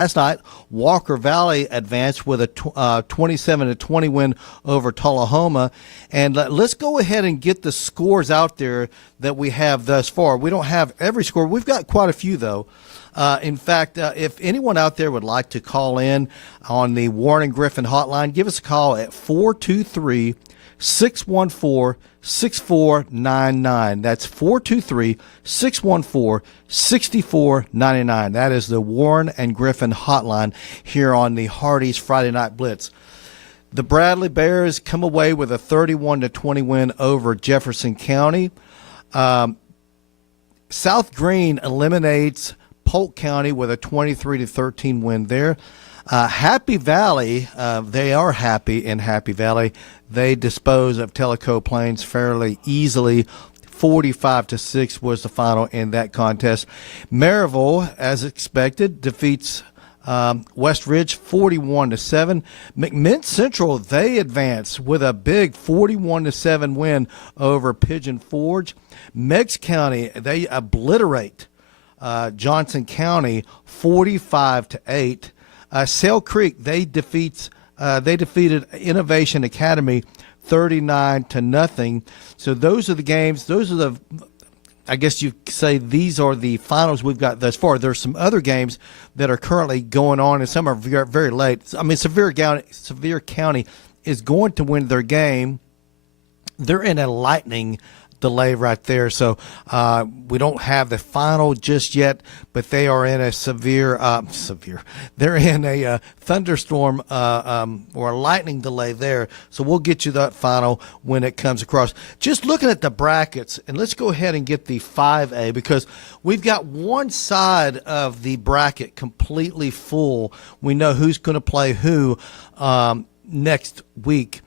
Last night, Walker Valley advanced with a 27-20 win over Tullahoma. And let's go ahead and get the scores out there that we have thus far. We don't have every score. We've got quite a few, though. In fact, if anyone out there would like to call in on the Warren and Griffin hotline, give us a call at 423-614-6499. That's 423-614-6499. That is the Warren and Griffin hotline here on the Hardee's Friday Night Blitz. The Bradley Bears come away with a 31-20 win over Jefferson County. South Green eliminates Polk County with a 23-13 win there. Happy Valley, they are happy in Happy Valley. They dispose of Tellico Plains fairly easily. 45-6 was the final in that contest. Maryville, as expected, defeats West Ridge 41-7. McMinn Central, they advance with a big 41-7 win over Pigeon Forge. Meigs County, they obliterate Johnson County 45-8. Sale Creek, they defeated Innovation Academy 39-0. So those are the games. Those are the, I guess you say these are the finals we've got thus far. There's some other games that are currently going on, and some are very, very late. I mean, Sevier County is going to win their game. They're in a lightning delay right there, so we don't have the final just yet, but they are in a they're in a thunderstorm or a lightning delay there, so we'll get you that final when it comes across. Just looking at the brackets, and let's go ahead and get the 5A, because we've got one side of the bracket completely full. We know who's going to play who next week.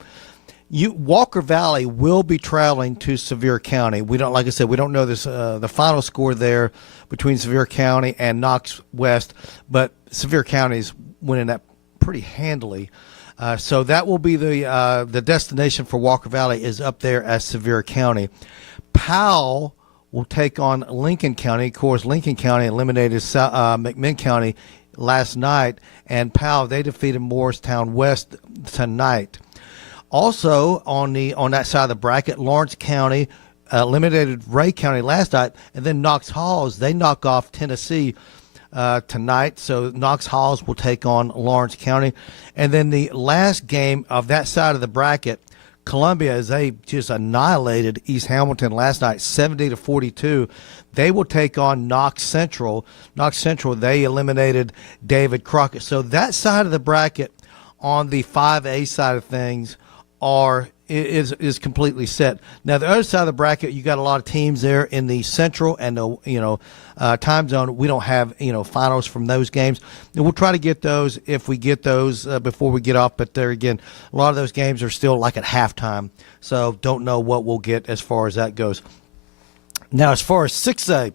Walker Valley will be traveling to Sevier County. We don't, like I said, we don't know this the final score there between Sevier County and Knox West, but Sevier County is winning that pretty handily. So that will be the destination for Walker Valley is up there at Sevier County. Powell will take on Lincoln County. Of course, Lincoln County eliminated McMinn County last night, and Powell, they defeated Morristown West tonight. Also on that side of the bracket, Lawrence County eliminated Ray County last night, and then Knox Halls, they knock off Tennessee tonight. So Knox Halls will take on Lawrence County. And then the last game of that side of the bracket, Columbia, as they just annihilated East Hamilton last night, 70-42. They will take on Knox Central. Knox Central, they eliminated David Crockett. So that side of the bracket on the 5A side of things is completely set. Now the other side of the bracket, you got a lot of teams there in the central and the time zone. We don't have finals from those games, and we'll try to get those if we get those before we get off. But there again, a lot of those games are still like at halftime, so don't know what we'll get as far as that goes. Now as far as 6A,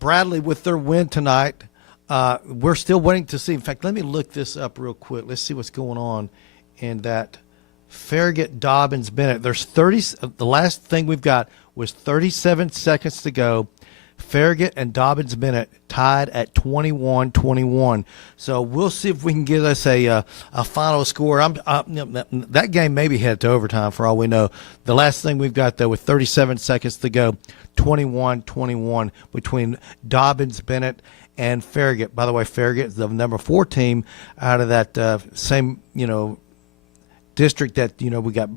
Bradley with their win tonight, we're still waiting to see. In fact, let me look this up real quick. Let's see what's going on in that. Farragut, Dobbins, Bennett. There's 30. The last thing we've got was 37 seconds to go. Farragut and Dobbins Bennett tied at 21-21. So we'll see if we can get us a final score. That game may be headed to overtime for all we know. The last thing we've got, though, with 37 seconds to go, 21-21 between Dobbins Bennett and Farragut. By the way, Farragut is the number 4 team out of that same district that we got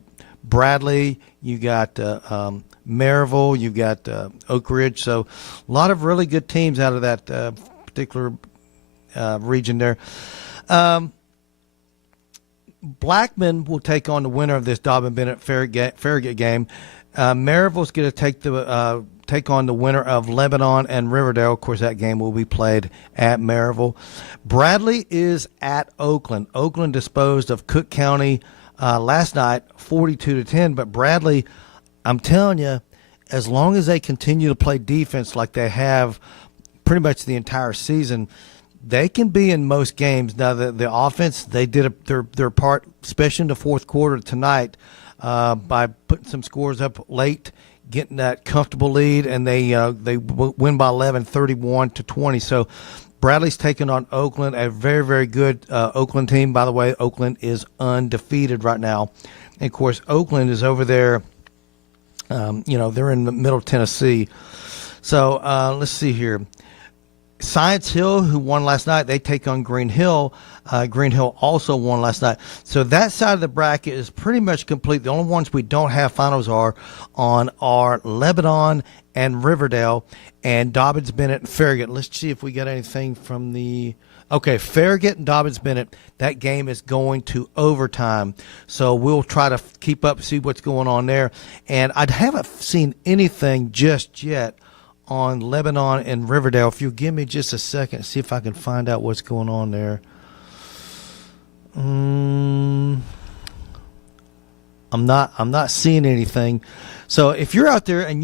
Bradley, you got Maryville, you got Oak Ridge. So a lot of really good teams out of that particular region there. Blackman will take on the winner of this Dobbin Bennett Farragut game. Maryville's going to take on the winner of Lebanon and Riverdale. Of course, that game will be played at Maryville. Bradley is at Oakland. Oakland disposed of Cook County last night, 42-10. But Bradley, I'm telling you, as long as they continue to play defense like they have pretty much the entire season, they can be in most games. Now, the offense, they did their part, especially in the fourth quarter tonight, by putting some scores up late, getting that comfortable lead, and they win by 11, 31-20. So Bradley's taking on Oakland, a very, very good Oakland team. By the way, Oakland is undefeated right now. And, of course, Oakland is over there. They're in the middle of Tennessee. So let's see here. Science Hill, who won last night, they take on Green Hill. Green Hill also won last night. So that side of the bracket is pretty much complete. The only ones we don't have finals are Lebanon and Riverdale and Dobbins, Bennett, and Farragut. Let's see if we got anything from the – okay, Farragut and Dobbins, Bennett, that game is going to overtime. So we'll try to keep up, see what's going on there. And I haven't seen anything just yet on Lebanon and Riverdale. If you give me just a second, see if I can find out what's going on there. I'm not seeing anything. So if you're out there and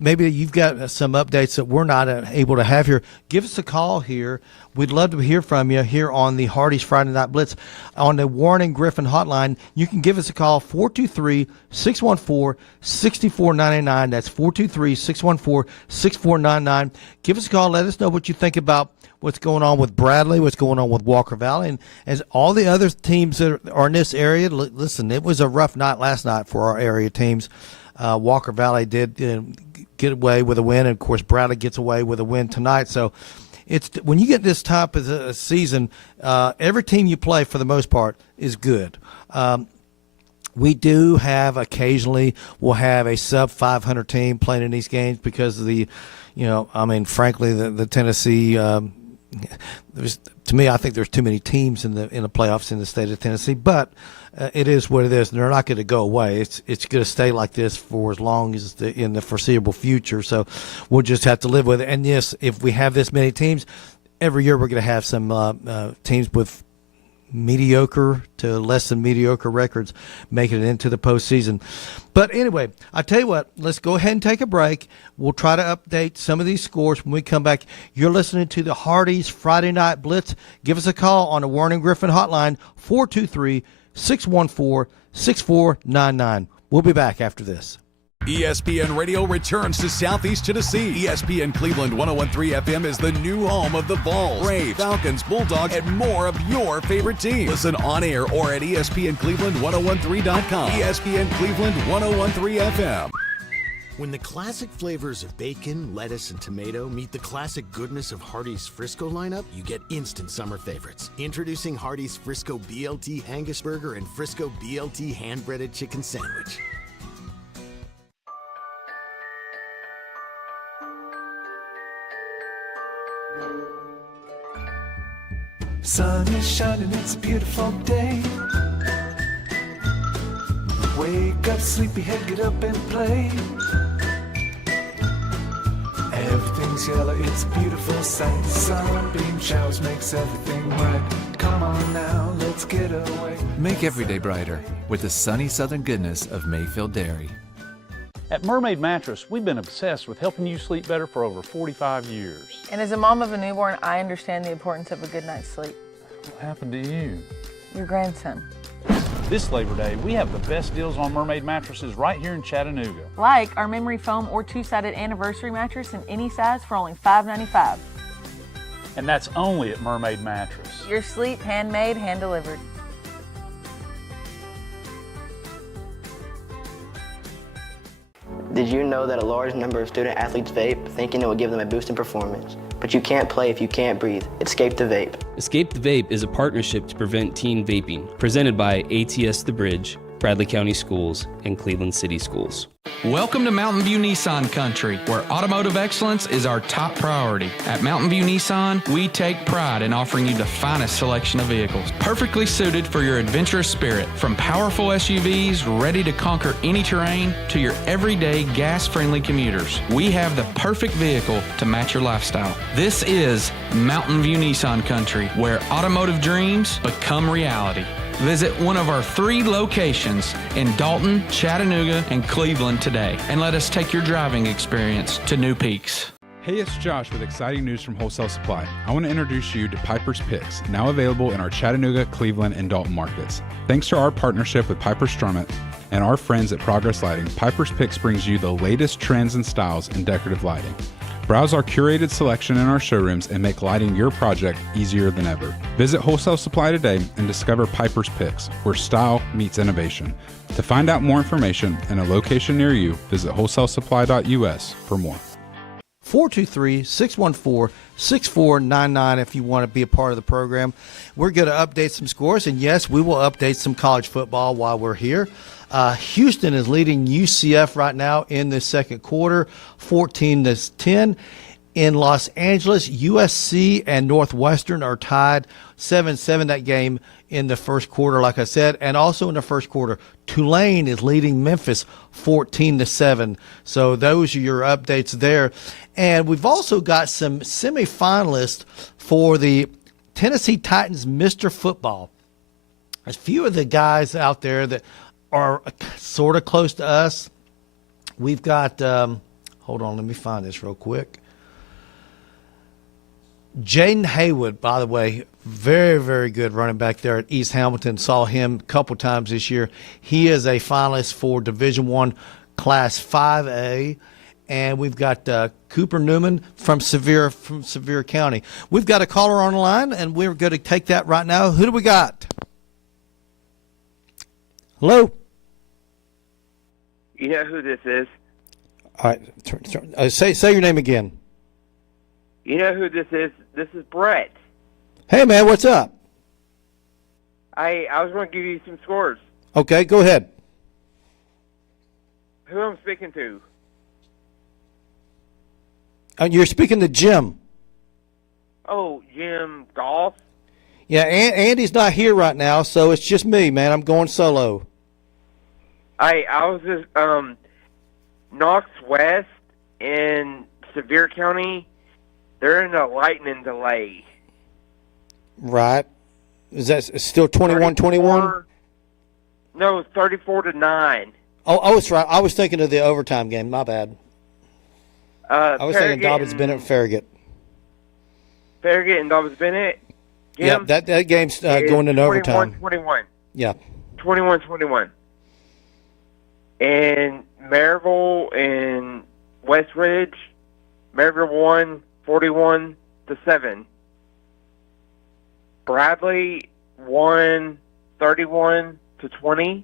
maybe you've got some updates that we're not able to have here, give us a call here. We'd love to hear from you here on the Hardee's Friday Night Blitz. On the Warren and Griffin hotline, you can give us a call, 423-614-6499. That's 423-614-6499. Give us a call. Let us know what you think about what's going on with Bradley, what's going on with Walker Valley. And as all the other teams that are in this area, listen, it was a rough night last night for our area teams. Walker Valley did get away with a win, and, of course, Bradley gets away with a win tonight. So it's when you get this type of a season, every team you play, for the most part, is good. We do have occasionally we'll have a sub-500 team playing in these games because of frankly, the Tennessee to me, I think there's too many teams in the playoffs in the state of Tennessee, but it is what it is, and they're not going to go away. It's going to stay like this for as long as in the foreseeable future. So we'll just have to live with it. And yes, if we have this many teams, every year we're going to have some teams with mediocre to less than mediocre records making it into the postseason. But anyway, I tell you what, let's go ahead and take a break. We'll try to update some of these scores when we come back. You're listening to the Hardee's Friday Night Blitz. Give us a call on the Warren and Griffin hotline, 423-614-6499. We'll be back after this. ESPN Radio returns to Southeast Tennessee. ESPN Cleveland 101.3 FM is the new home of the Vols, Braves, Falcons, Bulldogs, and more of your favorite teams. Listen on air or at ESPNCleveland1013.com. ESPN Cleveland 101.3 FM. When the classic flavors of bacon, lettuce, and tomato meet the classic goodness of Hardee's Frisco lineup, you get instant summer favorites. Introducing Hardee's Frisco BLT Angus Burger and Frisco BLT Hand-Breaded Chicken Sandwich. Sun is shining, it's a beautiful day. Wake up, sleepyhead, get up and play. Everything's yellow, it's a beautiful sight. Sunbeam showers makes everything right. Come on now, let's get away. Make every day brighter with the sunny southern goodness of Mayfield Dairy. At Mermaid Mattress, we've been obsessed with helping you sleep better for over 45 years. And as a mom of a newborn, I understand the importance of a good night's sleep. What happened to you? Your grandson. This Labor Day, we have the best deals on Mermaid mattresses right here in Chattanooga. Like our memory foam or two-sided anniversary mattress in any size for only $5.95. And that's only at Mermaid Mattress. Your sleep handmade, hand-delivered. Did you know that a large number of student athletes vape, thinking it will give them a boost in performance? But you can't play if you can't breathe. Escape the vape. Escape the Vape is a partnership to prevent teen vaping, presented by ATS The Bridge, Bradley County Schools, and Cleveland City Schools. Welcome to Mountain View Nissan Country, where automotive excellence is our top priority. At Mountain View Nissan, we take pride in offering you the finest selection of vehicles, perfectly suited for your adventurous spirit. From powerful SUVs ready to conquer any terrain to your everyday gas-friendly commuters, we have the perfect vehicle to match your lifestyle. This is Mountain View Nissan Country, where automotive dreams become reality. Visit one of our 3 locations in Dalton, Chattanooga, and Cleveland today, and let us take your driving experience to new peaks. Hey, it's Josh with exciting news from Wholesale Supply. I want to introduce you to Piper's Picks, now available in our Chattanooga, Cleveland, and Dalton markets. Thanks to our partnership with Piper Strummett and our friends at Progress Lighting, Piper's Picks brings you the latest trends and styles in decorative lighting. Browse our curated selection in our showrooms and make lighting your project easier than ever. Visit Wholesale Supply today and discover Piper's Picks, where style meets innovation. To find out more information and a location near you, visit wholesalesupply.us for more. 423-614-6499 if you want to be a part of the program. We're going to update some scores, and yes, we will update some college football while we're here. Houston is leading UCF right now in the second quarter, 14-10. In Los Angeles, USC and Northwestern are tied 7-7 that game in the first quarter, like I said. And also in the first quarter, Tulane is leading Memphis 14-7. So those are your updates there. And we've also got some semifinalists for the Tennessee Titans Mr. Football. There's a few of the guys out there that are sort of close to us. We've got, hold on, let me find this real quick. Jaden Haywood, by the way, very, very good running back there at East Hamilton. Saw him a couple times this year. He is a finalist for Division I Class 5A. And we've got Cooper Newman from Sevier County. We've got a caller on the line, and we're going to take that right now. Who do we got? Hello? You know who this is? All right. Say your name again. You know who this is? This is Brett. Hey, man, what's up? I was going to give you some scores. Okay, go ahead. Who I'm speaking to? You're speaking to Jim. Oh, Jim Golf? Yeah, Andy's not here right now, so it's just me, man. I'm going solo. I was just, Knox West in Sevier County, they're in a lightning delay. Right. Is that still 21-21? No, it's 34-9. Oh, it's right. I was thinking of the overtime game. My bad. I was thinking Dobbins Bennett Farragut. Farragut and Dobbins Bennett. Yeah, that game's going into overtime. 21-21. Yeah. 21-21. And Maryville and West Ridge, Maryville won 41-7. Bradley won 31-20.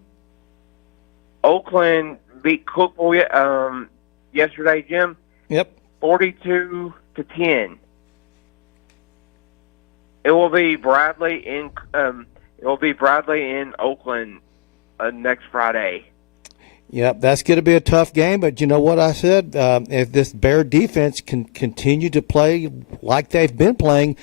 Oakland beat Cookville yesterday, Jim. Yep. 42-10. It will be Bradley in Oakland next Friday. Yep, that's going to be a tough game, but you know what I said? If this Bear defense can continue to play like they've been playing,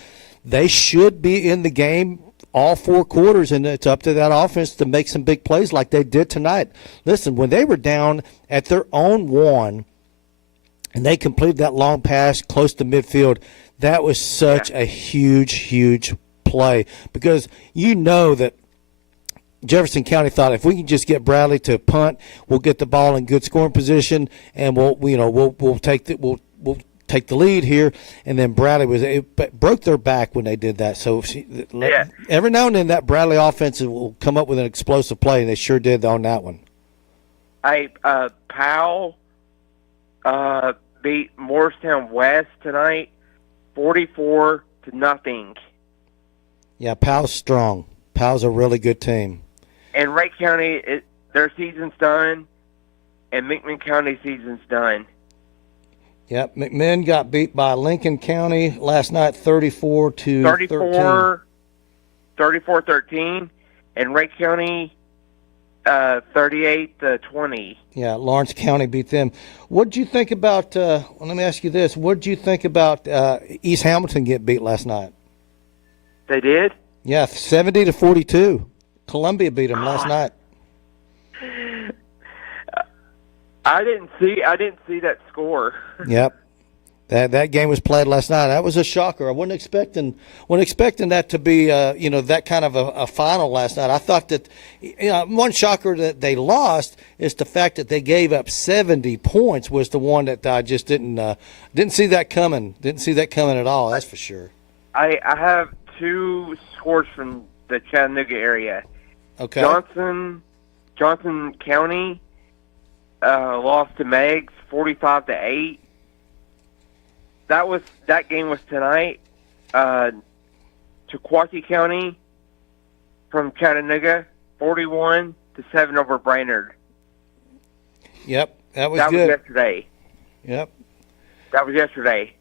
they should be in the game all four quarters, and it's up to that offense to make some big plays like they did tonight. Listen, when they were down at their own one and they completed that long pass close to midfield, that was such a huge, huge play because you know that Jefferson County thought if we can just get Bradley to punt, we'll get the ball in good scoring position, and we'll take the lead here. And then Bradley broke their back when they did that. So every now and then that Bradley offense will come up with an explosive play, and they sure did on that one. Powell beat Morristown West tonight, 44-0. Yeah, Powell's strong. Powell's a really good team. And Wright County, their season's done, and McMinn County season's done. Yep, McMinn got beat by Lincoln County last night, 34-13. 34-13, and Wright County 38-20. Yeah, Lawrence County beat them. What did you think about? Let me ask you this: what did you think about East Hamilton get beat last night? They did? Yeah, 70-42. Columbia beat them last night. I didn't see that score. Yep. That game was played last night. That was a shocker. I wasn't expecting that to be that kind of a final last night. I thought that one shocker that they lost is the fact that they gave up 70 points was the one that I just didn't see that coming. Didn't see that coming at all. That's for sure. I have two scores from the Chattanooga area. Okay. Johnson County lost to Meigs 45-8. that game was tonight. Chillicothe County from Chattanooga, 41-7 over Brainerd. Yep, that was That good. was yesterday. Yep. That was yesterday.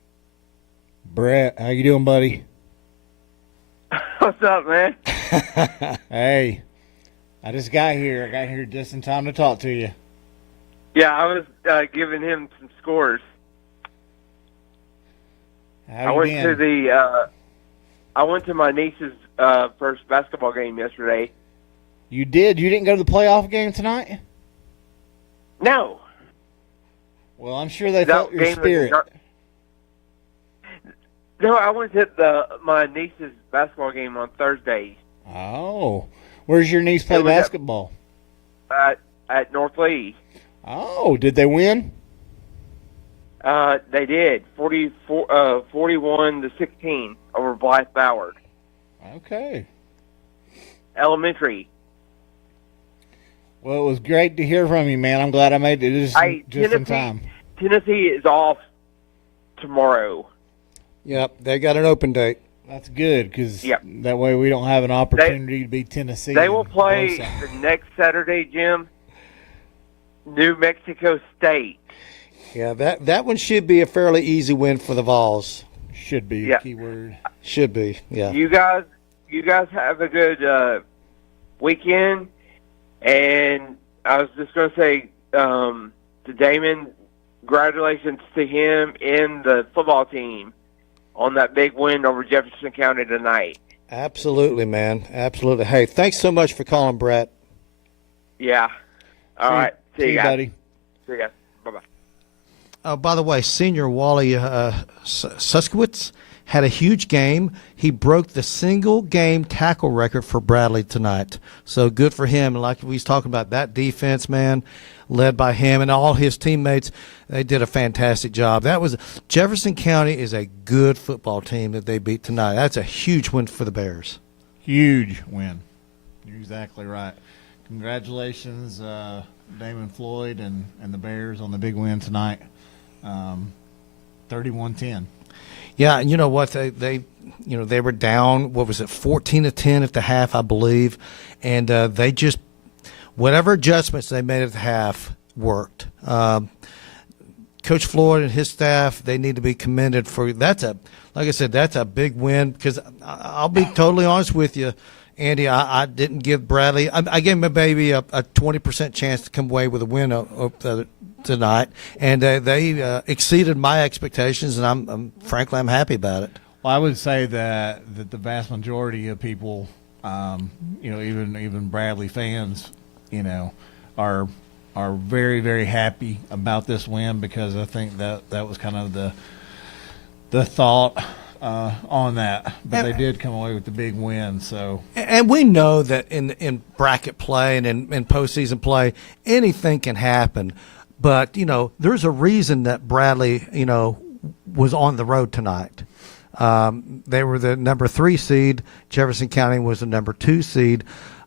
Brett, how you doing, buddy? What's up, man? Hey, I just got here. I got here just in time to talk to you. Yeah, I was giving him some scores. How you been? I went to my niece's first basketball game yesterday. You did? You didn't go to the playoff game tonight? No. Well, I'm sure they felt your spirit. No, I went to my niece's basketball game on Thursday. Oh. Where's your niece play basketball? At North Lee. Oh, did they win? They did. 41-16 over Blythe Ballard. Okay. Elementary. Well, it was great to hear from you, man. I'm glad I made it just in time. Tennessee is off tomorrow. Yep, they got an open date. That's good because that way we don't have an opportunity to beat Tennessee. They will play the next Saturday, Jim, New Mexico State. Yeah, that one should be a fairly easy win for the Vols. Should be a key word. Should be, yeah. You guys have a good weekend, and I was just going to say to Damon, congratulations to him and the football team on that big win over Jefferson County tonight. Absolutely, man. Absolutely. Hey, thanks so much for calling, Brett. Yeah. All right. See you guys. buddy. See you guys. Bye-bye. By the way, senior Wally Suskowitz had a huge game. He broke the single-game tackle record for Bradley tonight. So good for him. And like we was talking about, that defense, man, led by him and all his teammates, they did a fantastic job. Jefferson County is a good football team that they beat tonight. That's a huge win for the Bears. Huge win. You're exactly right. Congratulations, Damon Floyd and the Bears on the big win tonight. 31-10. Yeah, and you know what? They were down, 14-10 at the half, I believe, and they just whatever adjustments they made at the half worked. Coach Floyd and his staff, they need to be commended for like I said, that's a big win because I'll be totally honest with you, Andy. I didn't give Bradley. I gave him maybe a 20% chance to come away with a win tonight, and they exceeded my expectations, and I'm frankly happy about it. Well, I would say that the vast majority of people, even Bradley fans, are very, very happy about this win because I think that was kind of the thought on that. But they did come away with the big win. So, and we know that in bracket play and in postseason play, anything can happen. But there's a reason that Bradley, was on the road tonight. They were the number 3 seed. Jefferson County was the number 2 seed.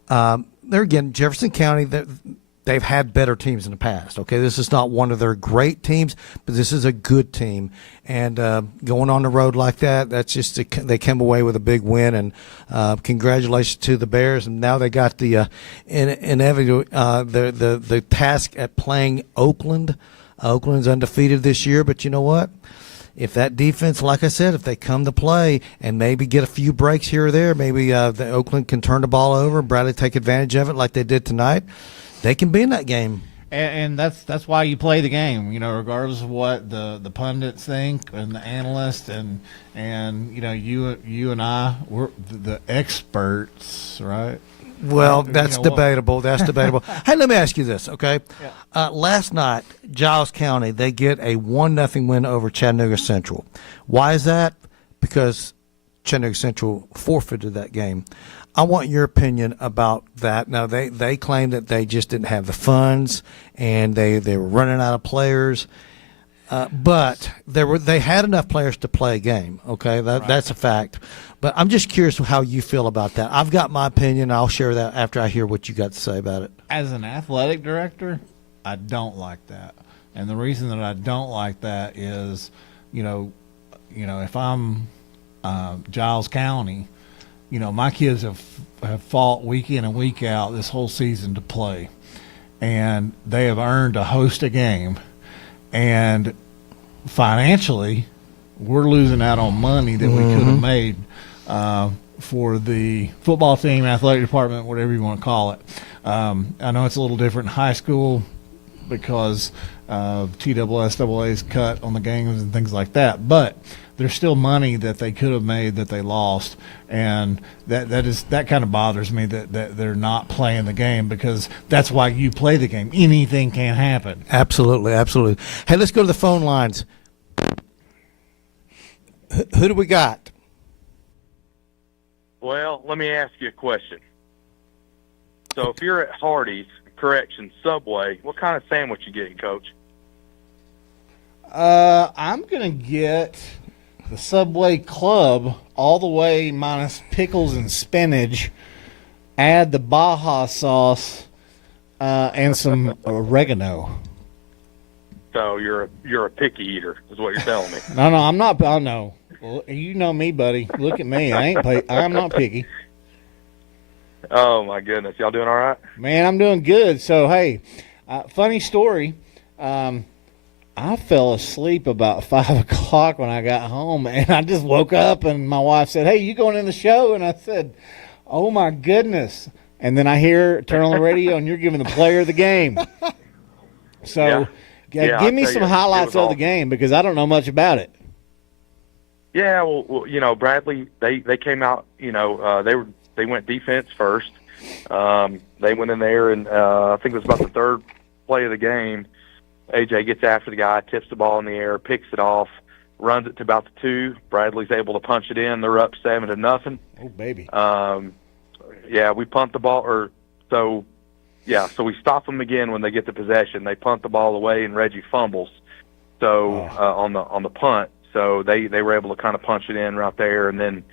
Jefferson County, they've had better teams in the past. Okay, this is not one of their great teams, but this is a good team. And going on the road like that, that's just they came away with a big win. And congratulations to the Bears. And now they got the inevitable the task at playing Oakland. Oakland's undefeated this year, but you know what? If that defense, like I said, if they come to play and maybe get a few breaks here or there, maybe the Oakland can turn the ball over and Bradley take advantage of it like they did tonight, they can be in that game. And that's why you play the game, regardless of what the pundits think and the analysts and you and I, we're the experts, right? Well, that's debatable. That's debatable. Hey, let me ask you this, okay? Yeah. Last night, Giles County, they get a 1-0 win over Chattanooga Central. Why is that? Because Chattanooga Central forfeited that game. I want your opinion about that. Now, they claim that they just didn't have the funds and they were running out of players. But they had enough players to play a game, okay? That's a fact. But I'm just curious how you feel about that. I've got my opinion. I'll share that after I hear what you got to say about it. As an athletic director, I don't like that. And the reason that I don't like that is, if I'm Giles County, my kids have fought week in and week out this whole season to play, and they have earned to host a game, and financially, we're losing out on money that we could have made for the football team, athletic department, whatever you want to call it. I know it's a little different in high school because TSSAA's cut on the games and things like that, but there's still money that they could have made that they lost, and that kind of bothers me that they're not playing the game, because that's why you play the game. Anything can happen. Absolutely, absolutely. Hey, let's go to the phone lines. Who do we got? Well, let me ask you a question. So if you're at Hardee's, Subway, what kind of sandwich you getting, Coach? I'm going to get the Subway Club all the way minus pickles and spinach, add the Baja sauce, and some oregano. So you're a picky eater, is what you're telling me. No, I'm not. I know. Well, you know me, buddy. Look at me. I'm not picky. Oh my goodness, y'all doing all right? Man, I'm doing good. So hey, funny story. I fell asleep about 5 o'clock when I got home, and I just woke up, and my wife said, "Hey, you going in the show?" And I said, "Oh my goodness!" And then I turn on the radio, and you're giving the player of the game. So. Yeah, give me some highlights of the game, because I don't know much about it. Yeah, well, Bradley, they came out, they went defense first. They went in there, and I think it was about the third play of the game. AJ gets after the guy, tips the ball in the air, picks it off, runs it to about the 2. Bradley's able to punch it in. They're up 7-0. Oh, baby. Yeah, we punt the ball, so we stop them again when they get the possession. They punt the ball away, and Reggie fumbles. So on the punt, so they were able to kind of punch it in right there, and then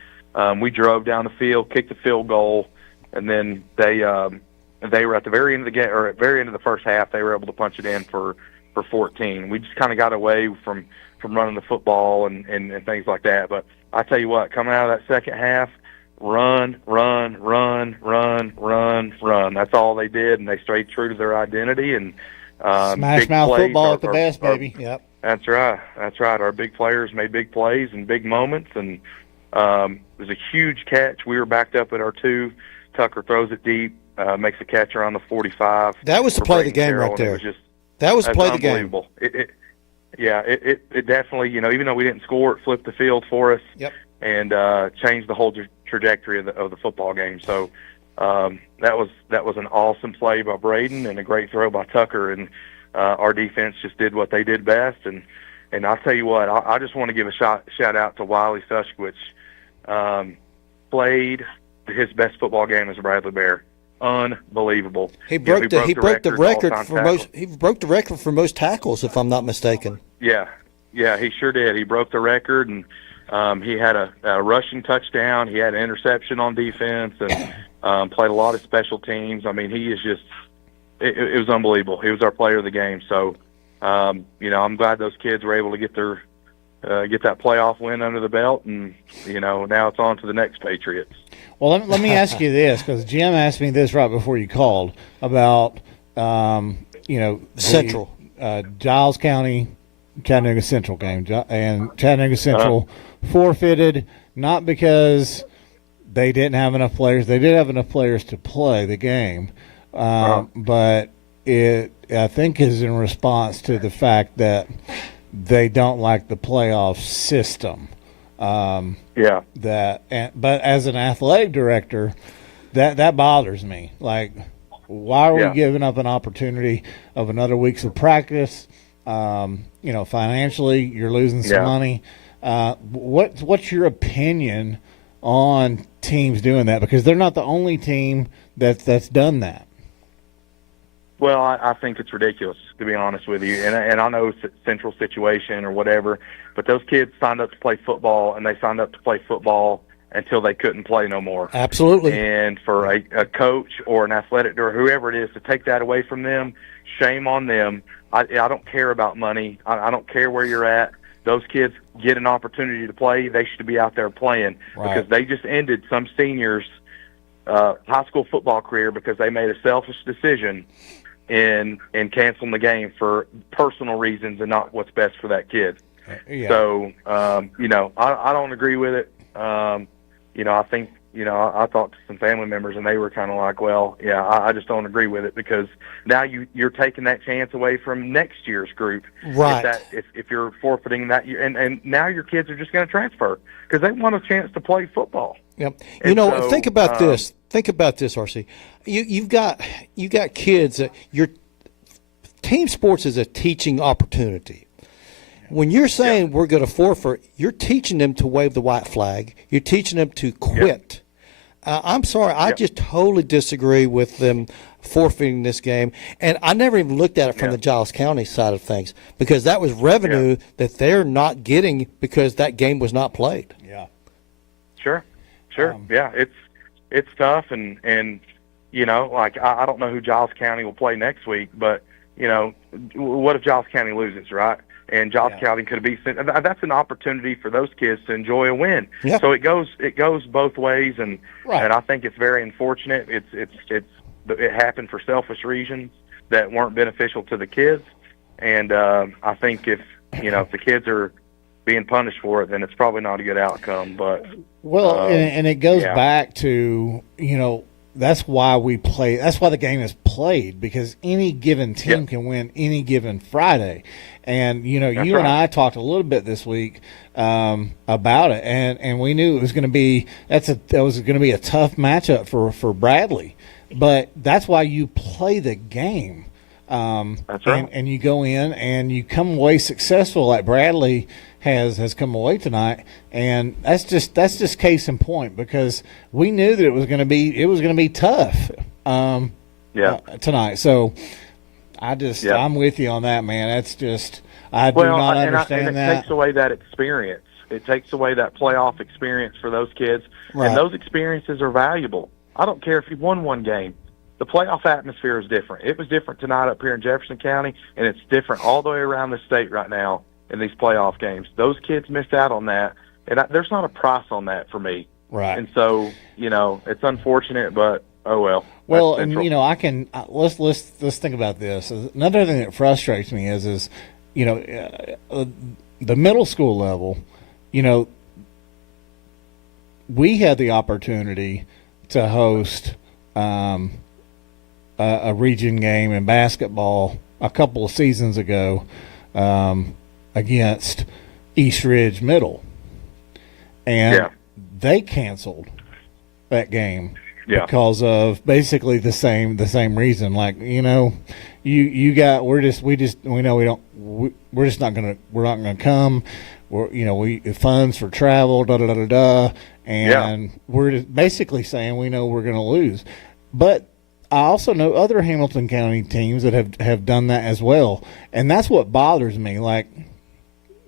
we drove down the field, kicked the field goal, and then they were at the very end of the game, or at very end of the first half, they were able to punch it in for 14. We just kind of got away from running the football and things like that. But I tell you what, coming out of that second half, run. That's all they did, and they stayed true to their identity. And smash mouth football at the best, baby. Yep. That's right. Our big players made big plays and big moments, and it was a huge catch. We were backed up at our 2. Tucker throws it deep, makes a catch around the 45. That was the play of the game right there. That was the play of the game. It definitely, even though we didn't score, it flipped the field for us. Yep. And changed the whole trajectory of the football game. So that was an awesome play by Braden and a great throw by Tucker. And our defense just did what they did best. And I'll tell you what, I just want to give a shout out to Wiley Sushkwitz. Played his best football game as a Bradley Bear. Unbelievable. He broke the record for most tackles, if I'm not mistaken. Yeah, he sure did. He broke the record, and he had a rushing touchdown. He had an interception on defense, and played a lot of special teams. I mean, he is just it was unbelievable. He was our player of the game. So, I'm glad those kids were able to get that playoff win under the belt, and now it's on to the next Patriots. Well, let me ask you this, because Jim asked me this right before you called about Central, Giles County, Chattanooga Central game, and Chattanooga Central forfeited not because they didn't have enough players. They did have enough players to play the game, but it I think is in response to the fact that they don't like the playoff system. But as an athletic director, that bothers me. Like, why are we giving up an opportunity of another weeks of practice? Financially, you're losing some money. What's your opinion on teams doing that? Because they're not the only team that's done that. Well, I think it's ridiculous, to be honest with you. And I know it's a central situation or whatever, but those kids signed up to play football, and they signed up to play football until they couldn't play no more. Absolutely. And for a coach or an athletic director, whoever it is, to take that away from them, shame on them. I don't care about money. I don't care where you're at. those kids get an opportunity to play, they should be out there playing because they just ended some seniors' high school football career because they made a selfish decision in canceling the game for personal reasons and not what's best for that kid. So, I don't agree with it. I think, I talked to some family members and they were kind of like, well, I just don't agree with it because now you're taking that chance away from next year's group. Right. If you're forfeiting that year, and now your kids are just going to transfer because they want a chance to play football. Yep. So, think about this. Think about this, RC. You've got kids that your team sports is a teaching opportunity. When you're saying we're going to forfeit, you're teaching them to wave the white flag. You're teaching them to quit. I'm sorry, I just totally disagree with them forfeiting this game. And I never even looked at it from the Giles County side of things because that was revenue that they're not getting because that game was not played. Yeah. Sure. It's tough, and like I don't know who Giles County will play next week, but what if Giles County loses, right? And Giles County could be that's an opportunity for those kids to enjoy a win. Yeah. So it goes both ways, and I think it's very unfortunate. It happened for selfish reasons that weren't beneficial to the kids, and I think if the kids are being punished for it, then it's probably not a good outcome. But and it goes back to that's why we play. That's why the game is played because any given team can win any given Friday. And you and I talked a little bit this week about it, and we knew it was going to be that was going to be a tough matchup for Bradley, but that's why you play the game. That's right. And you go in and you come away successful like Bradley has come away tonight, and that's just case in point because we knew that it was going to be tough tonight. So. I'm with you on that, man. That's just I do not understand that. It takes away that experience. It takes away that playoff experience for those kids, right. And those experiences are valuable. I don't care if you won one game. The playoff atmosphere is different. It was different tonight up here in Jefferson County, and it's different all the way around the state right now in these playoff games. Those kids missed out on that, and there's not a price on that for me. Right. And so, it's unfortunate, but oh well. Well, and I can let's think about this. Another thing that frustrates me is the middle school level. We had the opportunity to host a region game in basketball a couple of seasons ago against East Ridge Middle, and they canceled that game. Yeah. Because of basically the same reason, like we're not gonna come. We funds for travel, and we're just basically saying we know we're gonna lose. But I also know other Hamilton County teams that have done that as well, and that's what bothers me. Like,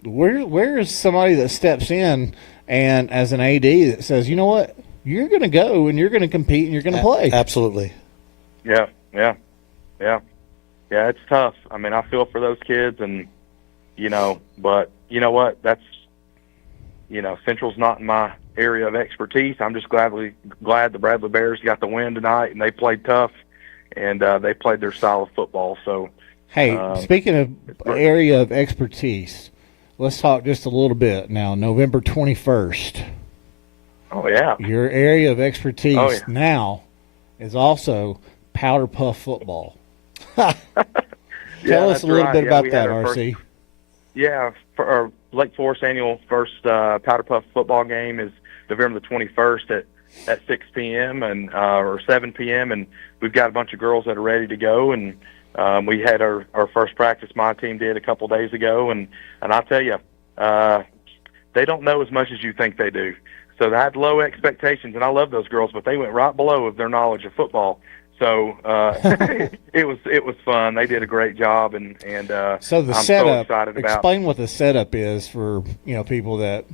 where is somebody that steps in and as an AD that says, you know what? You're going to go and you're going to compete and you're going to play. Absolutely. Yeah. It's tough. I mean, I feel for those kids, and but you know what? That's Central's not in my area of expertise. I'm just glad the Bradley Bears got the win tonight, and they played tough, and they played their style of football. So, hey, speaking of area of expertise, let's talk just a little bit now. November 21st. Oh, yeah. Your area of expertise now is also powder puff football. Tell us a little bit about that, RC. For our Lake Forest annual first powder puff football game is November the 21st at 6 p.m. or 7 p.m. and we've got a bunch of girls that are ready to go, and we had our first practice. My team did a couple days ago, and I'll tell you, they don't know as much as you think they do. So they had low expectations, and I love those girls, but they went right below of their knowledge of football. So it was fun. They did a great job, and so the I'm setup. so excited about. Explain what the setup is for people that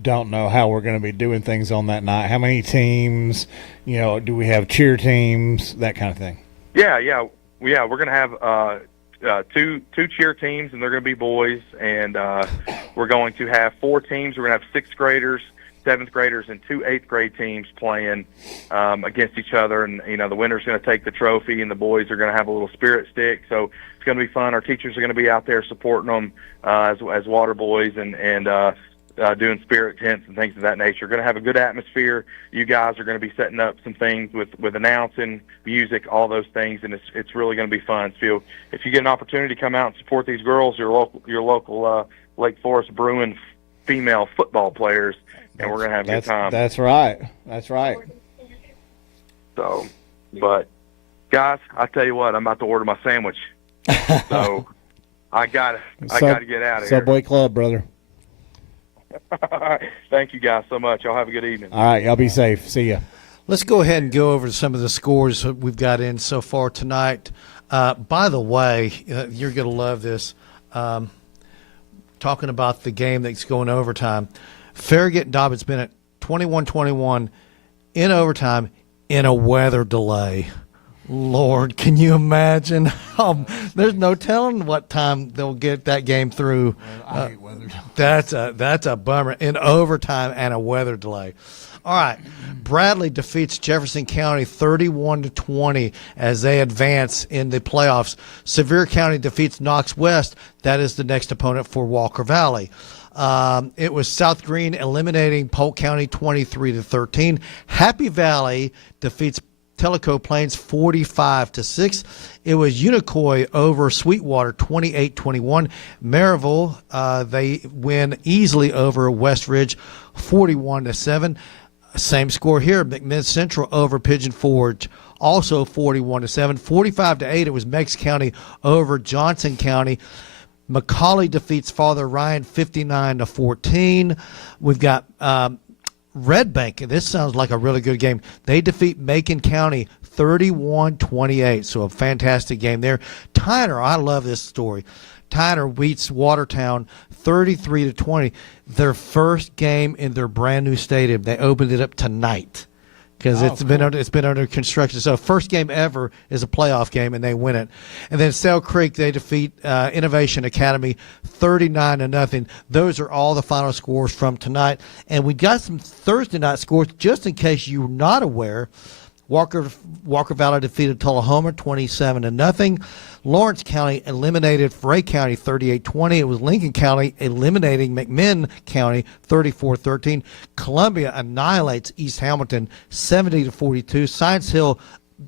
don't know how we're going to be doing things on that night. How many teams? Do we have cheer teams? That kind of thing. Yeah. We're going to have two cheer teams, and they're going to be boys. And we're going to have 4 teams. We're going to have 6th graders, 7th graders, and 2 8th grade teams playing against each other. And the winner's going to take the trophy, and the boys are going to have a little spirit stick. So it's going to be fun. Our teachers are going to be out there supporting them as water boys and doing spirit tents and things of that nature. Going to have a good atmosphere. You guys are going to be setting up some things with announcing, music, all those things, and it's really going to be fun. So if you get an opportunity to come out and support these girls, your local Lake Forest Bruin female football players, and we're going to have a good time. That's right. That's right. So, but guys, I tell you what, I'm about to order my sandwich. So I got to get out of here. Subway Club, brother. Thank you guys so much. Y'all have a good evening. All right, y'all be safe. See ya. Let's go ahead and go over some of the scores that we've got in so far tonight. By the way, you're going to love this. Talking about the game that's going overtime. Farragut and Dobbins Bennett, 21-21 in overtime in a weather delay. Lord, can you imagine? There's no telling what time they'll get that game through. I hate weather. That's a bummer. In overtime and a weather delay. All right. Bradley defeats Jefferson County 31-20 as they advance in the playoffs. Sevier County defeats Knox West. That is the next opponent for Walker Valley. It was South Green eliminating Polk County 23-13. Happy Valley defeats Tellico Plains 45-6. It was Unicoi over Sweetwater 28-21. Maryville, they win easily over West Ridge 41-7. Same score here. McMinn Central over Pigeon Forge, also 41-7. 45-8. It was Meigs County over Johnson County. McCauley defeats Father Ryan 59-14. We've got Red Bank. This sounds like a really good game. They defeat Macon County 31-28. So a fantastic game there. Tyner, I love this story. Tyner beats Watertown 33-20. Their first game in their brand new stadium. They opened it up tonight because it's been under construction. So first game ever is a playoff game, and they win it. And then Sale Creek, they defeat Innovation Academy 39-0. Those are all the final scores from tonight. And we got some Thursday night scores just in case you're not aware. Walker Valley defeated Tullahoma 27-0. Lawrence County eliminated Ray County 38-20. It was Lincoln County eliminating McMinn County 34-13. Columbia annihilates East Hamilton 70-42. Science Hill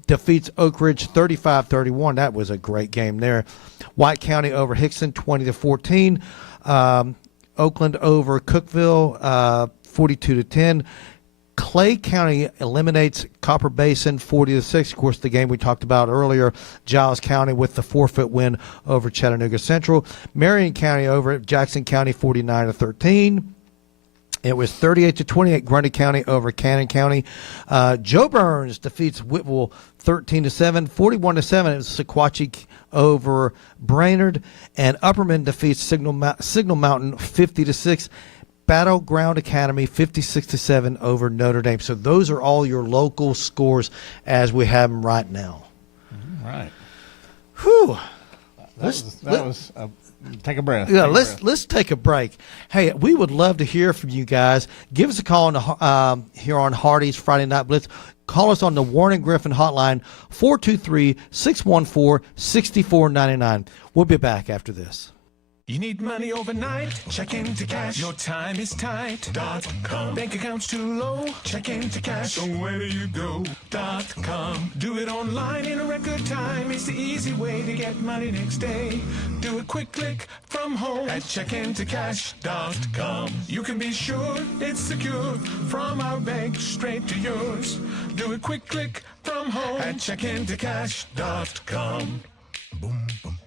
defeats Oak Ridge 35-31. That was a great game there. White County over Hickson 20-14. Oakland over Cookville 42-10. Clay County eliminates Copper Basin 40-6. Of course, the game we talked about earlier. Giles County with the forfeit win over Chattanooga Central. Marion County over Jackson County 49-13. It was 38-28. Grundy County over Cannon County. Joe Burns defeats Whitwell 13-7. 41-7. It was Sequatchie over Brainerd, and Upperman defeats Signal Mountain 50-6. Battleground Academy 56-7 over Notre Dame. So those are all your local scores as we have them right now. All right. Whew. Take a breath. Yeah, let's take a break. Hey, we would love to hear from you guys. Give us a call here on Hardee's Friday Night Blitz. Call us on the Warren Griffin hotline, 423-614-6499. We'll be back after this. You need money overnight? Check into cash. Your time is tight. .com. Bank accounts too low? Check into cash. So where do you go? .com. Do it online in a record time. It's the easy way to get money next day. Do a quick click from home at checkintocash.com. You can be sure it's secure from our bank straight to yours. Do a quick click from home at checkintocash.com. Boom, boom.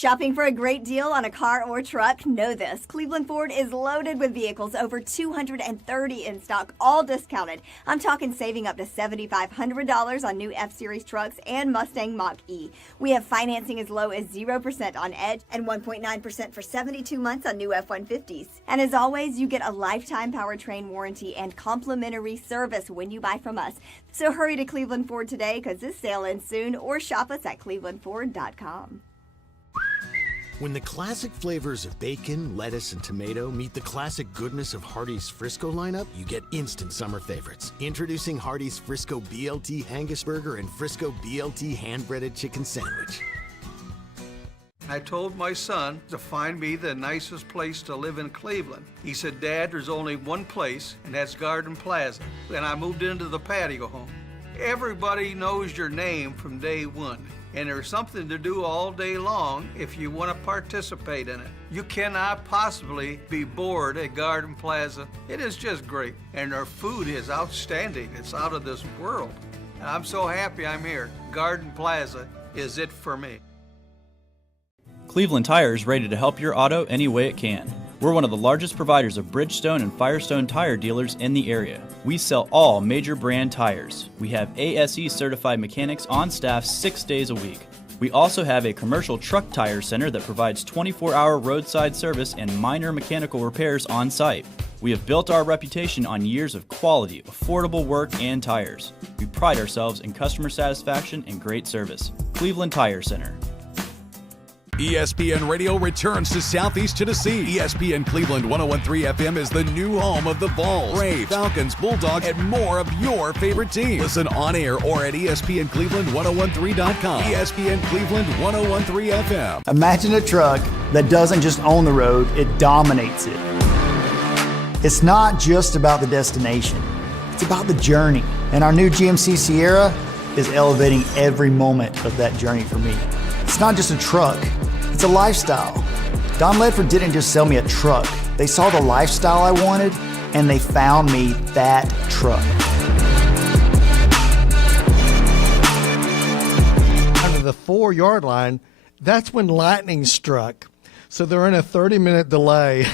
Shopping for a great deal on a car or truck? Know this. Cleveland Ford is loaded with vehicles, over 230 in stock, all discounted. I'm talking saving up to $7,500 on new F-Series trucks and Mustang Mach-E. We have financing as low as 0% on Edge and 1.9% for 72 months on new F-150s. And as always, you get a lifetime powertrain warranty and complimentary service when you buy from us. So hurry to Cleveland Ford today because this sale ends soon, or shop us at clevelandford.com. When the classic flavors of bacon, lettuce, and tomato meet the classic goodness of Hardee's Frisco lineup, you get instant summer favorites. Introducing Hardee's Frisco BLT Angus Burger and Frisco BLT Hand-Breaded Chicken Sandwich. I told my son to find me the nicest place to live in Cleveland. He said, Dad, there's only one place, and that's Garden Plaza. And I moved into the patio home. Everybody knows your name from day one. And there's something to do all day long if you want to participate in it. You cannot possibly be bored at Garden Plaza. It is just great. And their food is outstanding. It's out of this world. And I'm so happy I'm here. Garden Plaza is it for me. Cleveland Tire is ready to help your auto any way it can. We're one of the largest providers of Bridgestone and Firestone tire dealers in the area. We sell all major brand tires. We have ASE certified mechanics on staff 6 days a week. We also have a commercial truck tire center that provides 24-hour roadside service and minor mechanical repairs on site. We have built our reputation on years of quality, affordable work and tires. We pride ourselves in customer satisfaction and great service. Cleveland Tire Center. ESPN Radio returns to Southeast Tennessee. ESPN Cleveland 101.3 FM is the new home of the Vols, Braves, Falcons, Bulldogs, and more of your favorite teams. Listen on air or at ESPNCleveland1013.com. ESPN Cleveland 101.3 FM. Imagine a truck that doesn't just own the road, it dominates it. It's not just about the destination, it's about the journey. And our new GMC Sierra is elevating every moment of that journey for me. It's not just a truck, it's a lifestyle. Don Ledford didn't just sell me a truck. They saw the lifestyle I wanted, and they found me that truck. Under the 4-yard line, that's when lightning struck. So they're in a 30-minute delay.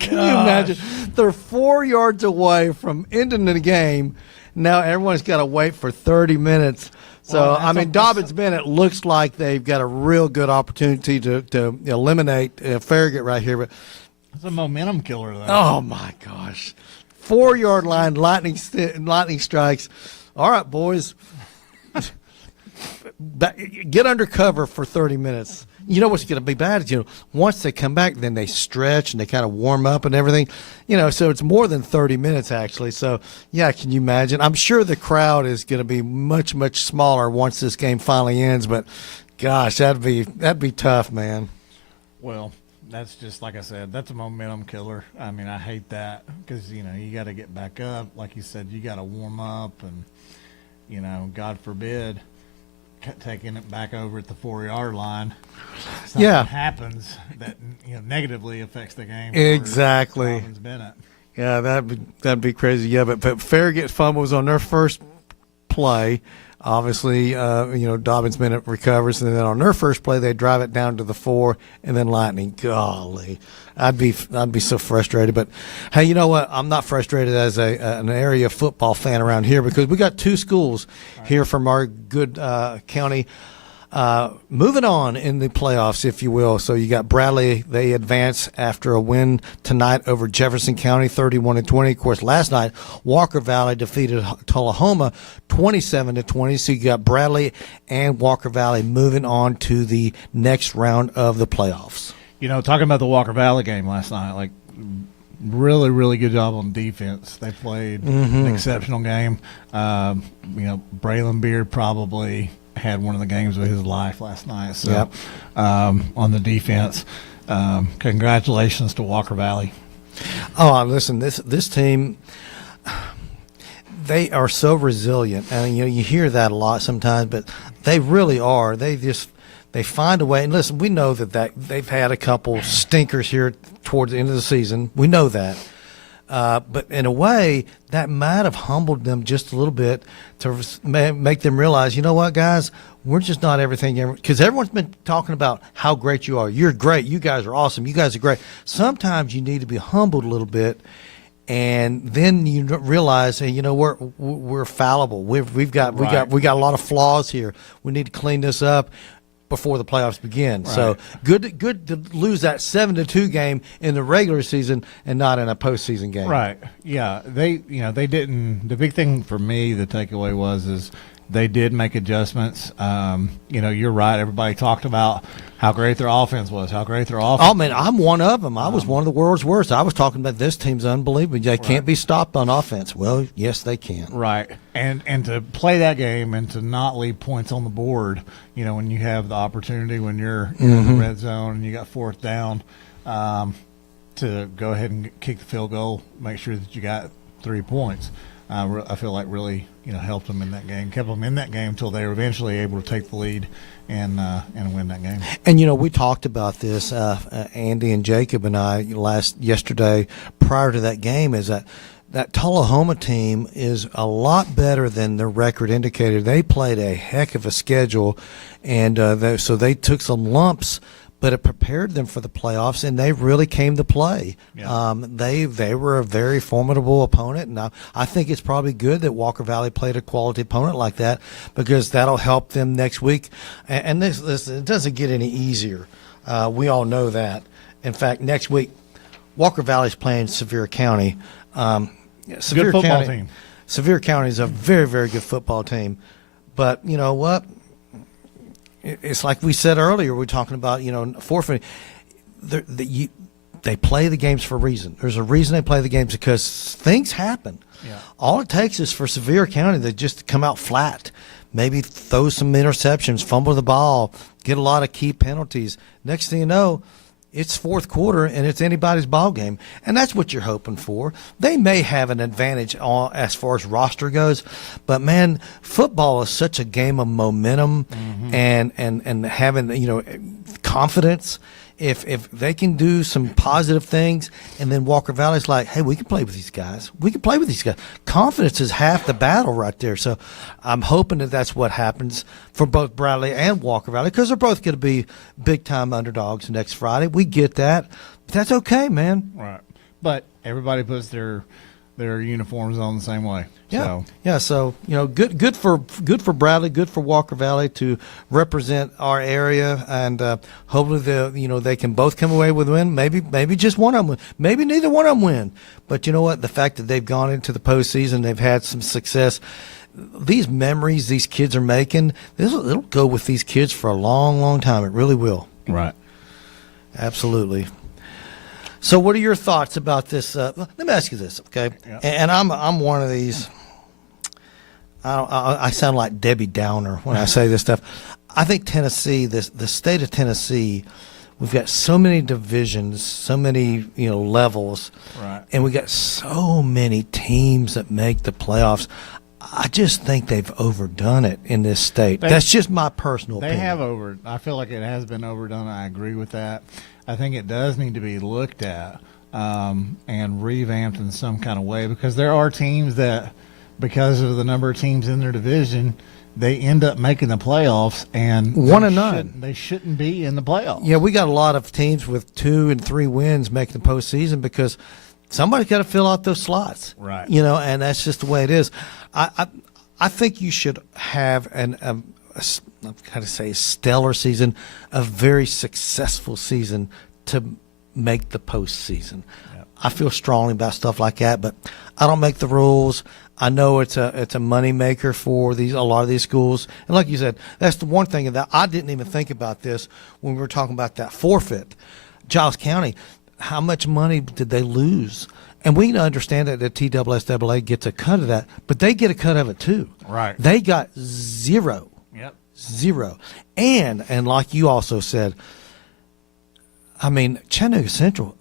Can you imagine? They're 4 yards away from ending the game. Now everyone's got to wait for 30 minutes. So, well, I mean, Dobbins-Bennett looks like they've got a real good opportunity to eliminate Farragut right here. But it's a momentum killer, though. Oh, my gosh. 4-yard line, lightning strikes. All right, boys. Get under cover for 30 minutes. You know what's going to be bad is, once they come back, then they stretch and they kind of warm up and everything. So it's more than 30 minutes, actually. So, yeah, can you imagine? I'm sure the crowd is going to be much, much smaller once this game finally ends. But, gosh, that'd be tough, man. Well, that's just, like I said, that's a momentum killer. I mean, I hate that because, you got to get back up. Like you said, you got to warm up and, God forbid, taking it back over at the 4-yard line. Something happens that negatively affects the game. Exactly. Bennett. Yeah, that'd be crazy. Yeah, but Farragut fumbles on their first play. Obviously, Dobbins-Bennett recovers, and then on their first play, they drive it down to the 4, and then lightning. Golly, I'd be so frustrated. But hey, you know what? I'm not frustrated as an area football fan around here because we got 2 schools here from our good county moving on in the playoffs, if you will. So you got Bradley. They advance after a win tonight over Jefferson County, 31-20. Of course, last night, Walker Valley defeated Tullahoma 27-20. So you got Bradley and Walker Valley moving on to the next round of the playoffs. Talking about the Walker Valley game last night, really, really good job on defense. They played an exceptional game. Braylon Beard probably had one of the games of his life last night. So, on the defense, congratulations to Walker Valley. Oh, listen, this team, they are so resilient, and you hear that a lot sometimes, but they really are. They find a way. And listen, we know that they've had a couple stinkers here towards the end of the season. We know that. But in a way, that might have humbled them just a little bit to make them realize, you know what, guys, we're just not everything. Because everyone's been talking about how great you are. You're great. You guys are awesome. You guys are great. Sometimes you need to be humbled a little bit, and then you realize, hey, you know, we're fallible. We've got a lot of flaws here. We need to clean this up before the playoffs begin. Right. So good to lose that 7-2 game in the regular season and not in a postseason game. Right. Yeah. They didn't. The big thing for me, the takeaway was they did make adjustments. You're right. Everybody talked about how great their offense was. Oh man, I'm one of them. I was one of the world's worst. I was talking about this team's unbelievable. They can't be stopped on offense. Well, yes, they can. Right. And to play that game and to not leave points on the board, when you have the opportunity, when you're in the red zone and you got fourth down, to go ahead and kick the field goal, make sure that you got 3 points. I feel like really helped them in that game, kept them in that game until they were eventually able to take the lead and win that game. And we talked about this, Andy and Jacob and I yesterday prior to that game, is that Tullahoma team is a lot better than their record indicated. They played a heck of a schedule, and so they took some lumps, but it prepared them for the playoffs, and they really came to play. Yeah. They were a very formidable opponent, and I think it's probably good that Walker Valley played a quality opponent like that, because that'll help them next week. And this it doesn't get any easier. We all know that. In fact, next week, Walker Valley's playing Sevier County. Good football team. Sevier County is a very, very good football team. But you know what? It's like we said earlier. We're talking about forfeiting. They play the games for a reason. There's a reason they play the games, because things happen. Yeah. All it takes is for Sevier County to just come out flat, maybe throw some interceptions, fumble the ball, get a lot of key penalties. Next thing you know, it's fourth quarter and it's anybody's ball game, and that's what you're hoping for. They may have an advantage as far as roster goes, but man, football is such a game of momentum and having confidence. If they can do some positive things, and then Walker Valley's like, hey, we can play with these guys. We can play with these guys. Confidence is half the battle right there. So I'm hoping that that's what happens for both Bradley and Walker Valley, because they're both going to be big-time underdogs next Friday. We get that. But that's okay, man. Right. But everybody puts their uniforms on the same way. Yeah. So good for Bradley, good for Walker Valley to represent our area, and hopefully they can both come away with a win. Maybe just one of them win. Maybe neither one of them win. But you know what? The fact that they've gone into the postseason, they've had some success. These memories these kids are making, it'll go with these kids for a long, long time. It really will. Right. Absolutely. So what are your thoughts about this? Let me ask you this, okay? Yeah. And I'm one of these. I sound like Debbie Downer when I say this stuff. I think Tennessee, the state of Tennessee, we've got so many divisions, so many levels, right, and we got so many teams that make the playoffs. I just think they've overdone it in this state. That's just my personal opinion. I feel like it has been overdone. I agree with that. I think it does need to be looked at and revamped in some kind of way, because there are teams that, because of the number of teams in their division, they end up making the playoffs, and 1-9. They shouldn't be in the playoffs. Yeah, we got a lot of teams with 2 and 3 wins making the postseason, because somebody's got to fill out those slots. Right. And that's just the way it is. I think you should have a stellar season, a very successful season to make the postseason. Yep. I feel strongly about stuff like that, but I don't make the rules. I know it's a money maker for a lot of these schools, and like you said, that's the one thing that I didn't even think about this when we were talking about that forfeit. Giles County, how much money did they lose? And we understand that the TSSAA gets a cut of that, but they get a cut of it too. Right. They got zero. Yep. Zero. And like you also said, I mean, Chattanooga Central,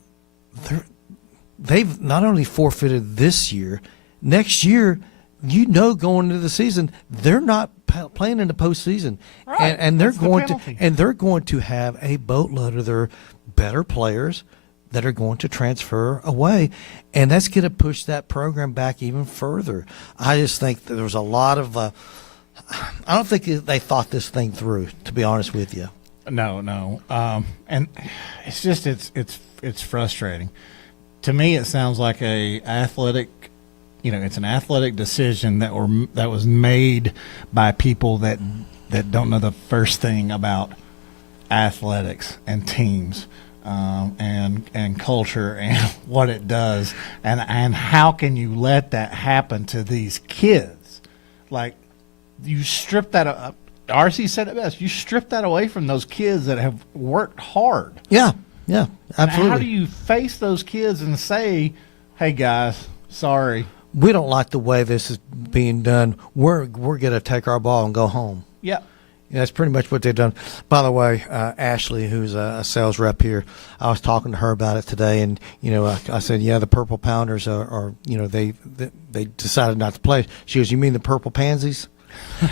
they've not only forfeited this year, next year, going into the season, they're not playing in the postseason, right. and they're going to have a boatload of their better players that are going to transfer away, and that's going to push that program back even further. I just think that there was a lot of I don't think they thought this thing through, to be honest with you. No. And it's just it's frustrating. To me, it sounds like it's an athletic decision that was made by people that don't know the first thing about athletics and teams, and culture and what it does, and how can you let that happen to these kids? Like, you strip that. RC said it best. You strip that away from those kids that have worked hard. Yeah, absolutely. How do you face those kids and say, "Hey guys, sorry, we don't like the way this is being done. We're going to take our ball and go home." Yeah. That's pretty much what they've done. By the way, Ashley, who's a sales rep here, I was talking to her about it today, and I said, yeah, the Purple Pounders are they decided not to play. She goes, you mean the Purple Pansies?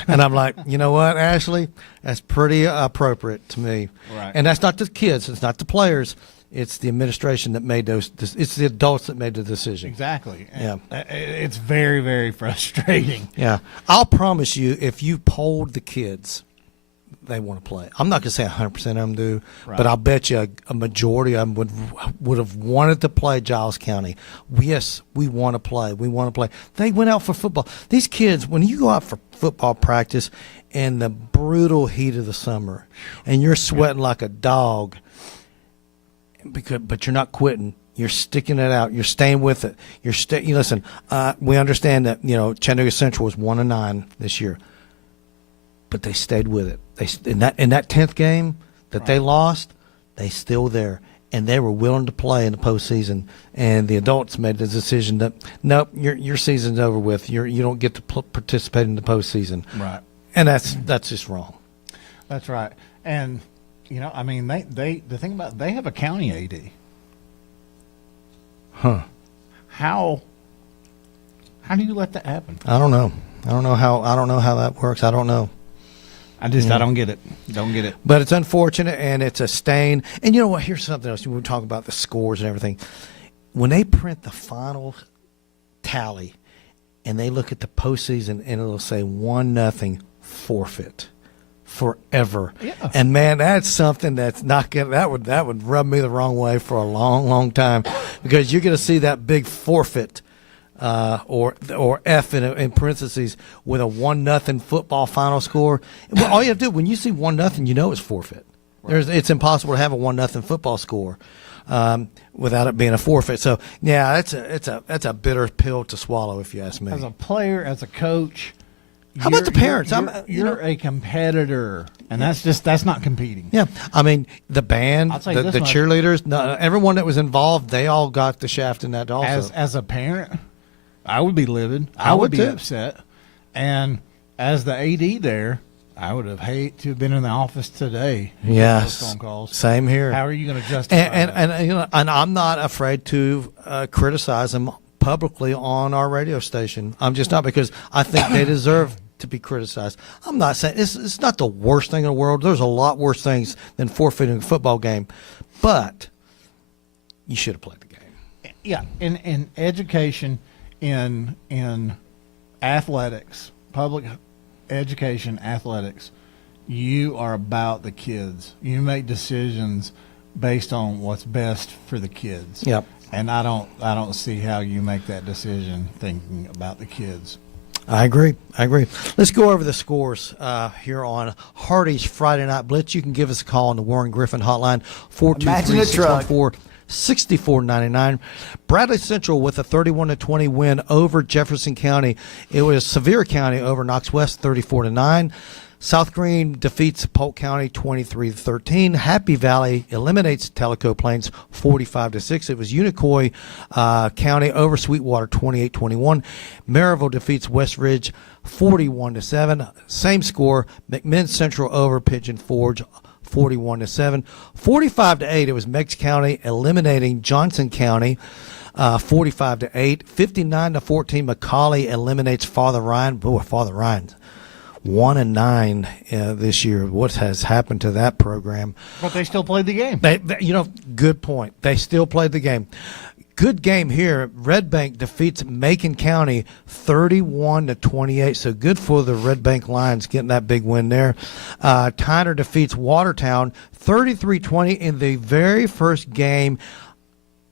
And I'm like, you know what, Ashley, that's pretty appropriate to me. Right. And that's not the kids, it's not the players, it's the administration that made those. It's the adults that made the decision. Exactly. Yeah. It's very, very frustrating. Yeah. I'll promise you, if you polled the kids, they want to play. I'm not going to say 100% of them do, but I'll bet you a majority of them would have wanted to play Giles County. Yes, we want to play. We want to play. They went out for football. These kids, when you go out for football practice in the brutal heat of the summer, and you're sweating like a dog, but you're not quitting. You're sticking it out. You're staying with it. Listen, we understand that Chattanooga Central was 1-9 this year, but they stayed with it. In that 10th game that they lost, they still there, and they were willing to play in the postseason. And the adults made the decision that nope, your season's over with. You don't get to participate in the postseason. Right. And that's just wrong. That's right. And they the thing about it, they have a county AD. Huh. How do you let that happen? I don't know. I don't know how that works. I don't know. I don't get it. Don't get it. But it's unfortunate, and it's a stain. And you know what? Here's something else. We were talking about the scores and everything. When they print the final tally, and they look at the postseason, and it'll say 1-0 forfeit forever. Yeah. And man, that's something that's not good. That would rub me the wrong way for a long, long time, because you're going to see that big forfeit. Or F in parentheses with a 1-0 football final score. Well, all you have to do when you see 1-0, it's forfeit. Right. It's impossible to have a 1-0 football score without it being a forfeit. So yeah, it's a bitter pill to swallow, if you ask me. As a player, as a coach, how about the parents? You're a competitor, and that's not competing. Yeah, I mean the band, the cheerleaders, everyone that was involved, they all got the shaft in that also. As a parent, I would be livid. I would be upset. And as the AD there, I would have hated to have been in the office today. Yes, those phone calls. Same here. How are you going to justify that? And I'm not afraid to criticize them publicly on our radio station. I'm just not, because I think they deserve to be criticized. I'm not saying it's not the worst thing in the world. There's a lot worse things than forfeiting a football game, but you should have played the game. Yeah, in education. In athletics, public education, athletics, you are about the kids. You make decisions based on what's best for the kids. Yep. And I don't see how you make that decision thinking about the kids. I agree. Let's go over the scores here on Hardee's Friday Night Blitz. You can give us a call on the Warren Griffin hotline, 423-614. 64.99. Bradley Central with a 31-20 win over Jefferson County. It was Sevier County over Knox West 34-9. South Green defeats Polk County 23-13. Happy Valley eliminates Tellico Plains 45-6. It was Unicoi County over Sweetwater 28-21. Maryville defeats West Ridge 41-7. Same score. McMinn Central over Pigeon Forge 41-7. 45-8. It was Meigs County eliminating Johnson County 45-8. 59-14. McCauley eliminates Father Ryan. Boy, Father Ryan. 1-9 this year. What has happened to that program? But they still played the game. Good point. They still played the game. Good game here. Red Bank defeats Macon County 31-28. So good for the Red Bank Lions getting that big win there. Tyner defeats Watertown 33-20 in the very first game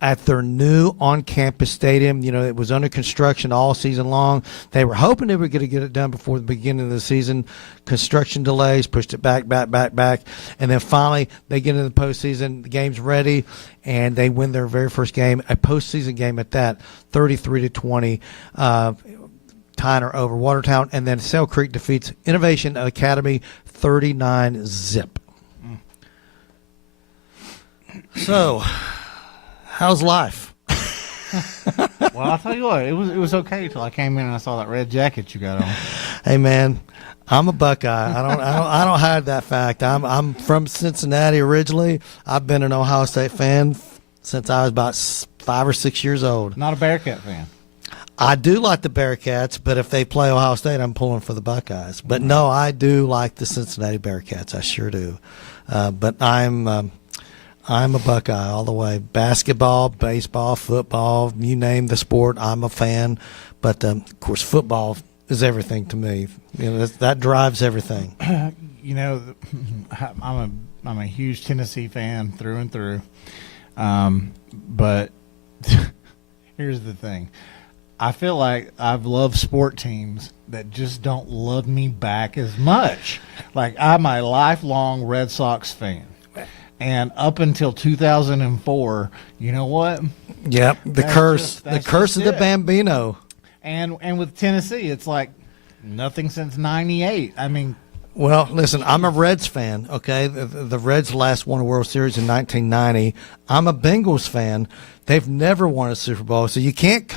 at their new on-campus stadium. It was under construction all season long. They were hoping they were going to get it done before the beginning of the season. Construction delays pushed it back. And then finally they get into the postseason. The game's ready, and they win their very first game, a postseason game at that, 33-20. Tyner over Watertown. And then Sail Creek defeats Innovation Academy 39-zip. So, how's life? Well, I'll tell you what, it was okay till I came in and I saw that red jacket you got on. Hey man, I'm a Buckeye. I don't hide that fact. I'm from Cincinnati originally. I've been an Ohio State fan since I was about 5 or 6 years old. Not a Bearcat fan. I do like the Bearcats, but if they play Ohio State, I'm pulling for the Buckeyes. But no, I do like the Cincinnati Bearcats. I sure do. But I'm a Buckeye all the way. Basketball, baseball, football, you name the sport, I'm a fan. But, of course, football is everything to me. That drives everything. I'm a huge Tennessee fan through and through. But here's the thing. I feel like I've loved sport teams that just don't love me back as much. Like, I'm a lifelong Red Sox fan. And up until 2004, you know what? Yep, the curse of the Bambino. And with Tennessee, it's like nothing since '98. I mean, well, listen, I'm a Reds fan. Okay, the Reds last won a World Series in 1990. I'm a Bengals fan. They've never won a Super Bowl, so you can't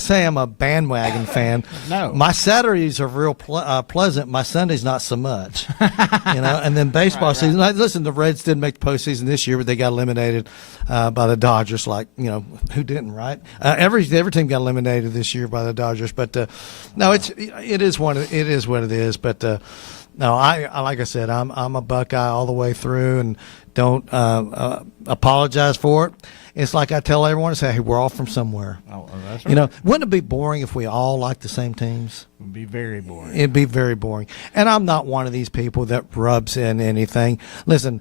say I'm a bandwagon fan. No, my Saturdays are real pleasant. My Sundays not so much. And then baseball season. Listen, the Reds didn't make the postseason this year, but they got eliminated by the Dodgers. Like who didn't, right? Every team got eliminated this year by the Dodgers. But no, it is what it is. But no, I like I said, I'm a Buckeye all the way through, and don't apologize for it. It's like I tell everyone, say, hey, we're all from somewhere. Oh, that's right. Wouldn't it be boring if we all liked the same teams? It would be very boring. It'd be very boring. And I'm not one of these people that rubs in anything. Listen,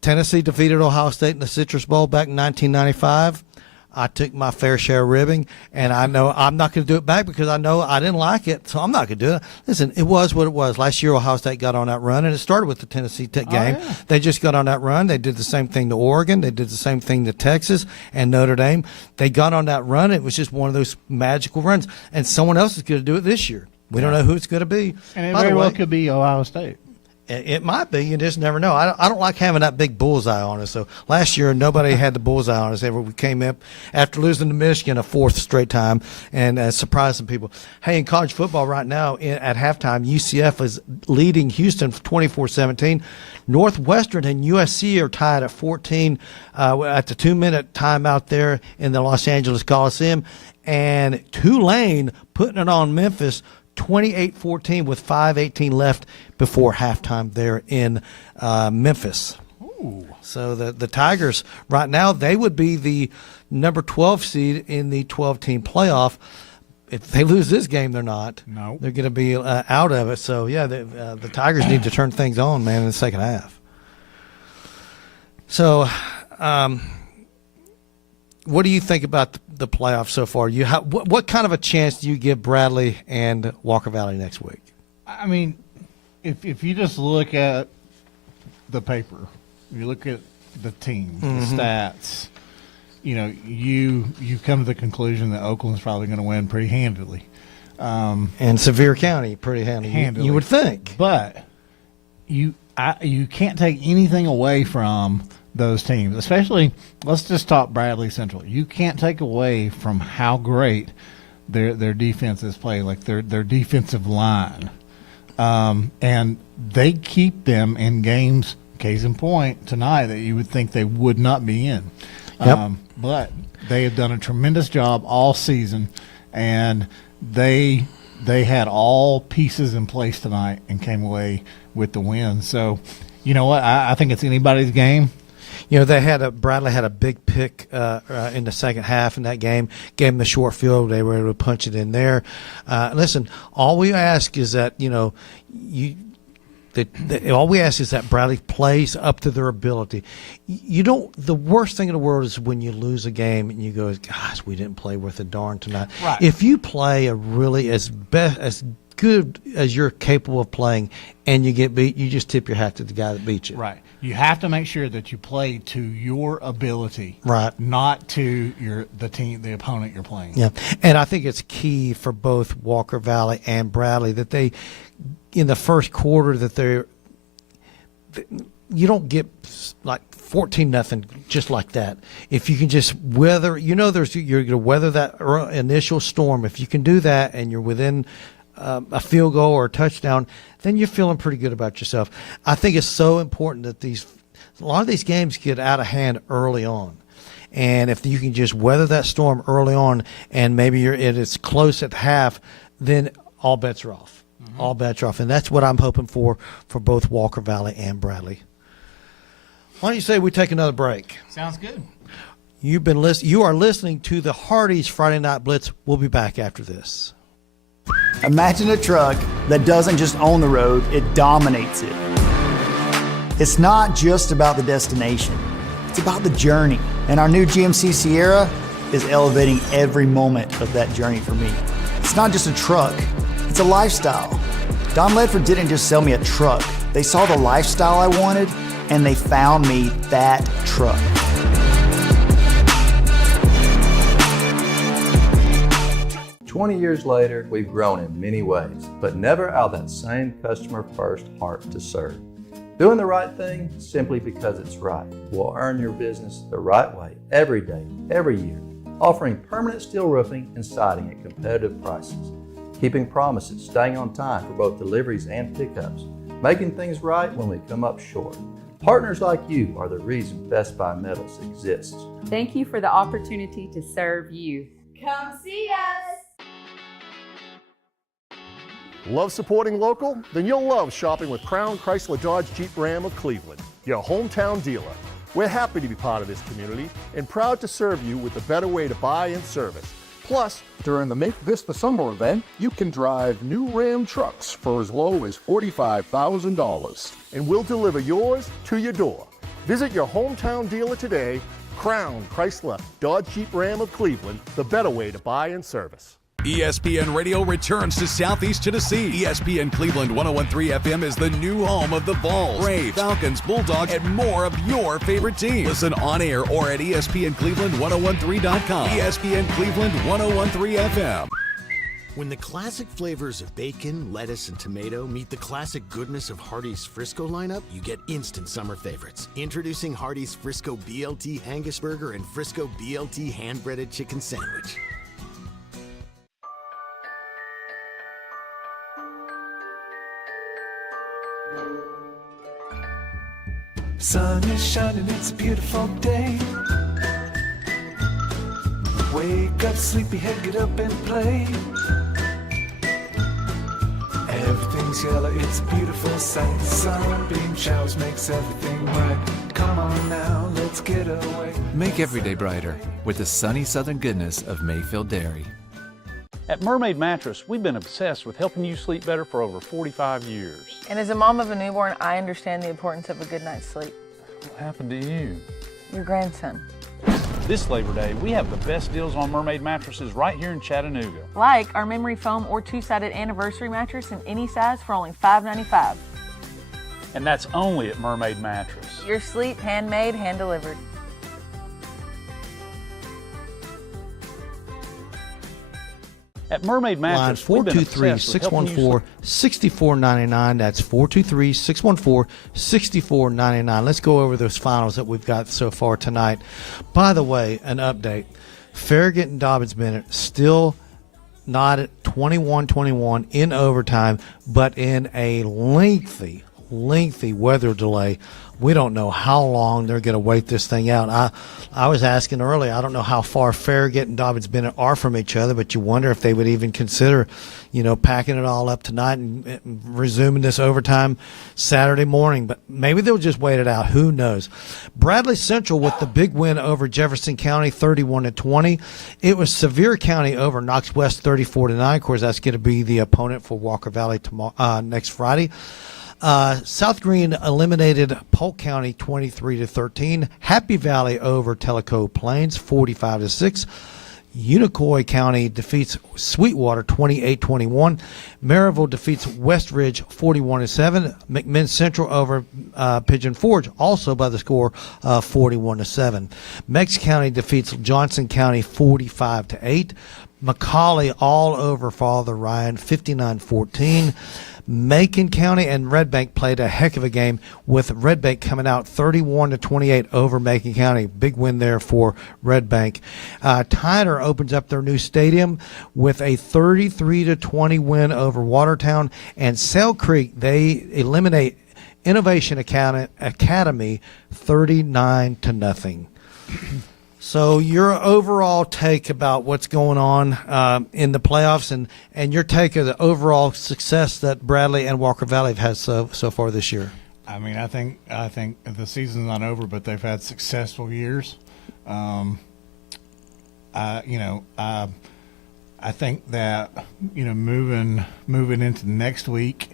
Tennessee defeated Ohio State in the Citrus Bowl back in 1995. I took my fair share of ribbing, and I know I'm not going to do it back because I know I didn't like it, so I'm not going to do it. Listen, it was what it was. Last year, Ohio State got on that run, and it started with the Tennessee game. Yeah. They just got on that run. They did the same thing to Oregon. They did the same thing to Texas and Notre Dame. They got on that run. It was just one of those magical runs, and someone else is going to do it this year. We don't know who it's going to be. And it very well could be Ohio State. It might be. You just never know. I don't like having that big bullseye on us. So last year, nobody had the bullseye on us. We came up after losing to Michigan a fourth straight time and surprising people. Hey, in college football right now, at halftime, UCF is leading Houston 24-17. Northwestern and USC are tied at 14 at the 2-minute timeout there in the Los Angeles Coliseum. And Tulane putting it on Memphis 28-14 with 5:18 left before halftime there in Memphis. Ooh. So the Tigers right now, they would be the number 12 seed in the 12-team playoff. If they lose this game, they're not. No. They're going to be out of it. So, yeah, the Tigers need to turn things on, man, in the second half. So, what do you think about the playoffs so far? What kind of a chance do you give Bradley and Walker Valley next week? I mean, if you just look at the paper, you look at the team, the stats, you come to the conclusion that Oakland's probably going to win pretty handily. And Sevier County pretty handily. You would think. But you can't take anything away from those teams, especially, let's just talk Bradley Central. You can't take away from how great their defenses play, like their defensive line. And they keep them in games, case in point, tonight, that you would think they would not be in. Yep. But they have done a tremendous job all season, and they they had all pieces in place tonight and came away with the win. So, you know what? I think it's anybody's game. You know, Bradley had a big pick in the second half in that game. Gave them the short field. They were able to punch it in there. Listen, all we ask is that, you know, all we ask is that Bradley plays up to their ability. You don't. The worst thing in the world is when you lose a game and you go, "Gosh, we didn't play worth a darn tonight." Right. If you play a really as good as you're capable of playing, and you get beat, you just tip your hat to the guy that beat you. Right. You have to make sure that you play to your ability, right? Not to the opponent you're playing. Yeah, and I think it's key for both Walker Valley and Bradley that they, in the first quarter, you don't get like 14-0 just like that. If you can just weather, you're going to weather that initial storm. If you can do that, and you're within a field goal or a touchdown, then you're feeling pretty good about yourself. I think it's so important that a lot of these games get out of hand early on. And if you can just weather that storm early on, and maybe it's close at half, then all bets are off. Mm-hmm. All bets are off. And that's what I'm hoping for both Walker Valley and Bradley. Why don't you say we take another break? Sounds good. You are listening to the Hardee's Friday Night Blitz. We'll be back after this. Imagine a truck that doesn't just own the road, it dominates it. It's not just about the destination, it's about the journey. And our new GMC Sierra is elevating every moment of that journey for me. It's not just a truck, it's a lifestyle. Don Ledford didn't just sell me a truck. They saw the lifestyle I wanted, and they found me that truck. "20 years later, we've grown in many ways, but never out of that same customer-first heart to serve. Doing the right thing simply because it's right will earn your business the right way every day, every year, offering permanent steel roofing and siding at competitive prices, keeping promises, staying on time for both deliveries and pickups, making things right when we come up short. Partners like you are the reason Best Buy Metals exists." Thank you for the opportunity to serve you. Come see us! Love supporting local? Then you'll love shopping with Crown Chrysler Dodge Jeep Ram of Cleveland, your hometown dealer. We're happy to be part of this community and proud to serve you with the better way to buy and service. Plus, during the Make This the Summer event, you can drive new Ram trucks for as low as $45,000. And we'll deliver yours to your door. Visit your hometown dealer today, Crown Chrysler Dodge Jeep Ram of Cleveland, the better way to buy and service. ESPN Radio returns to Southeast Tennessee. ESPN Cleveland 101.3 FM is the new home of the Vols, Braves, Falcons, Bulldogs, and more of your favorite teams. Listen on air or at ESPNCleveland1013.com. ESPN Cleveland 101.3 FM. When the classic flavors of bacon, lettuce, and tomato meet the classic goodness of Hardee's Frisco lineup, you get instant summer favorites. Introducing Hardee's Frisco BLT Angus Burger and Frisco BLT Hand-Breaded Chicken Sandwich. Sun is shining, it's a beautiful day. Wake up, sleepyhead, get up and play. Everything's yellow, it's a beautiful sight. Sunbeam showers makes everything right. Come on now, let's get away. Make every day brighter with the sunny southern goodness of Mayfield Dairy. At Mermaid Mattress, we've been obsessed with helping you sleep better for over 45 years. And as a mom of a newborn, I understand the importance of a good night's sleep. What happened to you? Your grandson. This Labor Day, we have the best deals on Mermaid mattresses right here in Chattanooga. Like our memory foam or two-sided anniversary mattress in any size for only $5.95. And that's only at Mermaid Mattress. Your sleep handmade, hand-delivered. At Mermaid Mattress, line 423-614-6499. That's 423-614-6499. Let's go over those finals that we've got so far tonight. By the way, an update. Farragut and Dobbins Bennett still not at 21-21 in overtime, but in a lengthy lengthy weather delay. We don't know how long they're going to wait this thing out. I was asking earlier, I don't know how far Farragut and Dobbins Bennett are from each other, but you wonder if they would even consider, packing it all up tonight and resuming this overtime Saturday morning. But maybe they'll just wait it out. Who knows? Bradley Central with the big win over Jefferson County, 31-20. It was Sevier County over Knox West, 34-9. Of course, that's going to be the opponent for Walker Valley tomorrow, next Friday. South Green eliminated Polk County 23-13. Happy Valley over Tellico Plains 45-6. Unicoi County defeats Sweetwater 28-21. Maryville defeats West Ridge 41-7. McMinn Central over Pigeon Forge also by the score 41-7. Meigs County defeats Johnson County 45-8. McCauley all over Father Ryan 59-14. Macon County and Red Bank played a heck of a game, with Red Bank coming out 31-28 over Macon County. Big win there for Red Bank. Tyner opens up their new stadium with a 33-20 win over Watertown. And Sale Creek, they eliminate Innovation Academy 39-0. So your overall take about what's going on in the playoffs, and your take of the overall success that Bradley and Walker Valley have had so far this year. I mean, I think the season's not over, but they've had successful years. I think that moving into next week,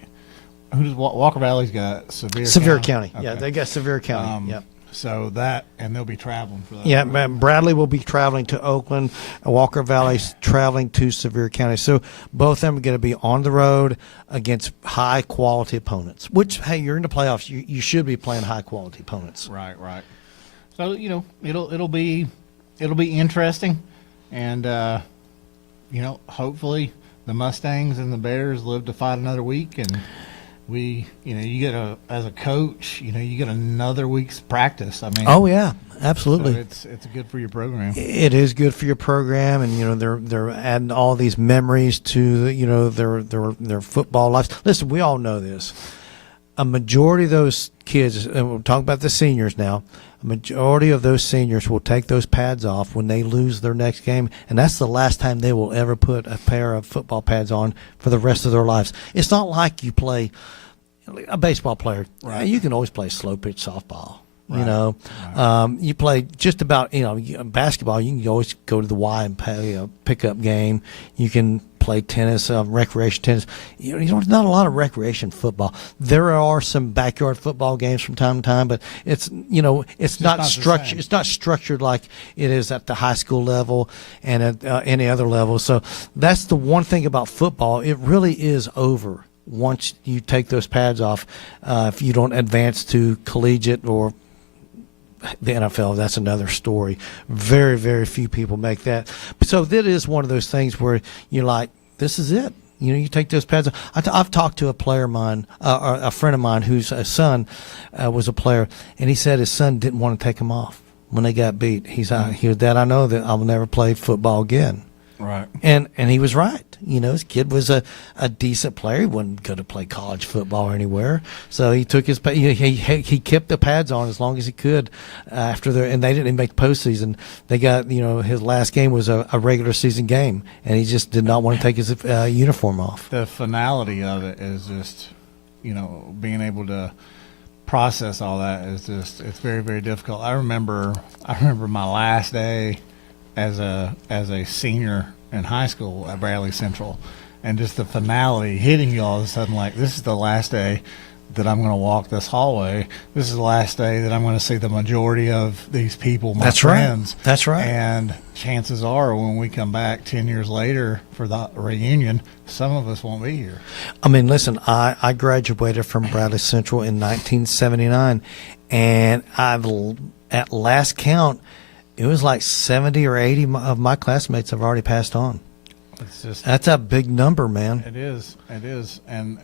who does Walker Valley's got? Sevier County. Okay. Yeah, they got Sevier County. Yep. So that, and they'll be traveling for that. Yeah, Bradley will be traveling to Oakland. Walker Valley's traveling to Sevier County. So both of them are going to be on the road against high-quality opponents, which, hey, you're in the playoffs. You should be playing high-quality opponents. Right. So, it'll be interesting. And, hopefully the Mustangs and the Bears live to fight another week. And you get as a coach, you get another week's practice. I mean, oh yeah, absolutely. So it's good for your program. It is good for your program, and they're adding all these memories to their football lives. Listen, we all know this. A majority of those kids, and we'll talk about the seniors now. A majority of those seniors will take those pads off when they lose their next game, and that's the last time they will ever put a pair of football pads on for the rest of their lives. It's not like you play a baseball player. Right. You can always play slow pitch softball. Right. You play just about basketball. You can always go to the Y and play pickup game. You can play tennis, recreation tennis. There's not a lot of recreation football. There are some backyard football games from time to time, but it's not structured. It's not structured like it is at the high school level and at any other level. So that's the one thing about football. It really is over once you take those pads off. If you don't advance to collegiate or the NFL, that's another story. Very, very few people make that. So that is one of those things where you're like, this is it. You take those pads off. I've talked to a player of mine, a friend of mine whose son was a player, and he said his son didn't want to take them off when they got beat. He was, Dad, I know that I will never play football again. Right. And he was right. His kid was a decent player. He wasn't going to play college football or anywhere. So he took his he kept the pads on as long as he could after and they didn't even make the postseason. They got his last game was a regular season game, and he just did not want to take his uniform off. The finality of it is just being able to process all that is just, it's very, very difficult. I remember my last day as a senior in high school at Bradley Central, and just the finality hitting you all of a sudden, like, this is the last day that I'm going to walk this hallway. This is the last day that I'm going to see the majority of these people, my friends. Right. That's right. And chances are when we come back 10 years later for the reunion, some of us won't be here. I mean, listen, I graduated from Bradley Central in 1979, and at last count, it was like 70 or 80 of my classmates have already passed on. That's a big number, man. It is. And,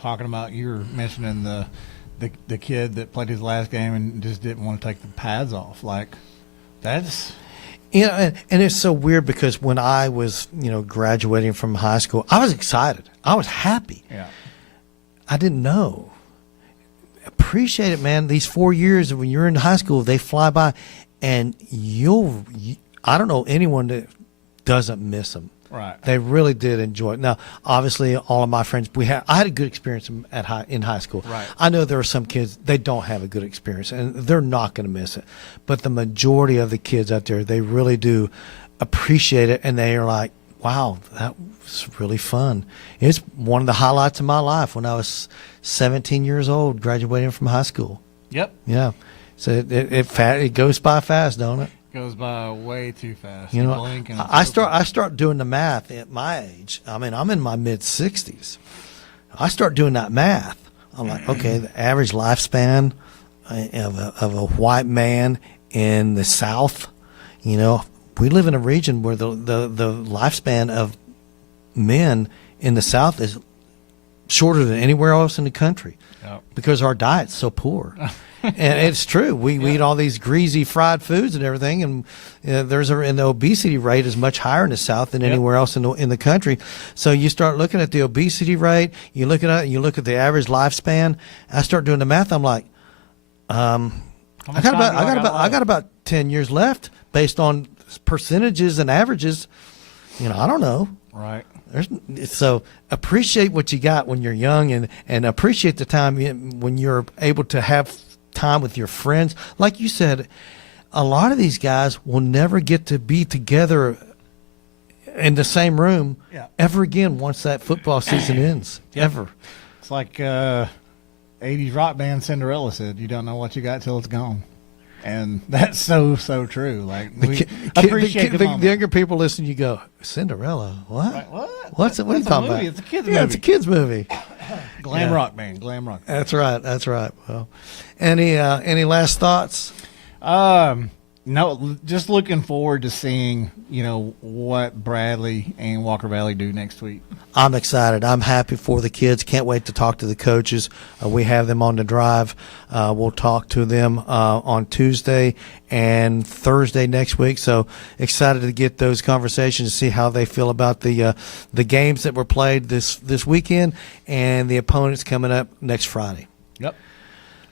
talking about, you were mentioning the kid that played his last game and just didn't want to take the pads off. Like, that's... And it's so weird because when I was, graduating from high school, I was excited. I was happy. Yeah. I didn't know. appreciate it, man. These 4 years when you're in high school, they fly by, and I don't know anyone that doesn't miss them. Right. They really did enjoy it. Now, obviously, all of my friends, I had a good experience in high school. Right. I know there are some kids, they don't have a good experience, and they're not going to miss it. But the majority of the kids out there, they really do appreciate it, and they are like, wow, that was really fun. It's one of the highlights of my life when I was 17 years old, graduating from high school. Yep. Yeah. So it goes by fast, don't it? Goes by way too fast. You know, blink and I start doing the math at my age. I mean, I'm in my mid-60s. I start doing that math. I'm like, okay, the average lifespan of a white man in the South, you know, we live in a region where the lifespan of men in the South is shorter than anywhere else in the country because our diet's so poor. And it's true. We eat all these greasy fried foods and everything, and and the obesity rate is much higher in the South than anywhere else in the country. So you start looking at the obesity rate. You look at the average lifespan. I start doing the math. I'm like, I got about 10 years left based on percentages and averages. You know, I don't know. Right. So appreciate what you got when you're young, and appreciate the time when you're able to have time with your friends. Like you said, a lot of these guys will never get to be together in the same room ever again once that football season ends. Ever. It's like 80s rock band Cinderella said, you don't know what you got till it's gone. And that's so true. Like, we appreciate the younger people listen, you go, Cinderella? What? Right, what? What are you talking about? It's a kid's movie. Yeah, it's a kid's movie. Glam rock band. Glam rock band. That's right. Well, any last thoughts? No, just looking forward to seeing, you know, what Bradley and Walker Valley do next week. I'm excited. I'm happy for the kids. Can't wait to talk to the coaches. We have them on the drive. We'll talk to them on Tuesday and Thursday next week. So excited to get those conversations, see how they feel about the games that were played this weekend and the opponents coming up next Friday. Yep.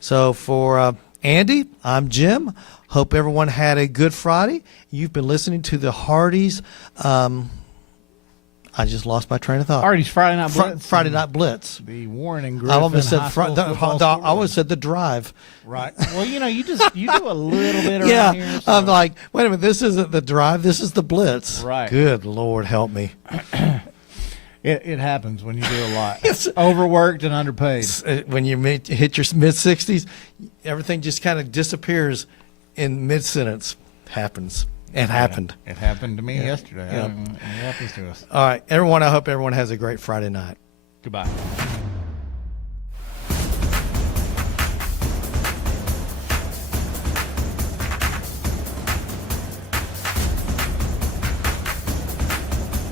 So for Andy, I'm Jim. Hope everyone had a good Friday. You've been listening to the Hardee's. I just lost my train of thought. Hardee's Friday Night Blitz. Friday Night Blitz. The Warren and I Griffin almost said I always said the drive. Right. Well, you know, you do a little bit around Yeah, here. So. I'm like, wait a minute. This isn't the drive. This is the Blitz. Right. Good Lord, help me. It happens when you do a lot. It's overworked and underpaid. When you hit your mid-60s, everything just kind of disappears in mid-sentence. Happens. It happened. It happened to me yesterday. Yeah. It happens to us. All right, everyone, I hope everyone has a great Friday night. Goodbye.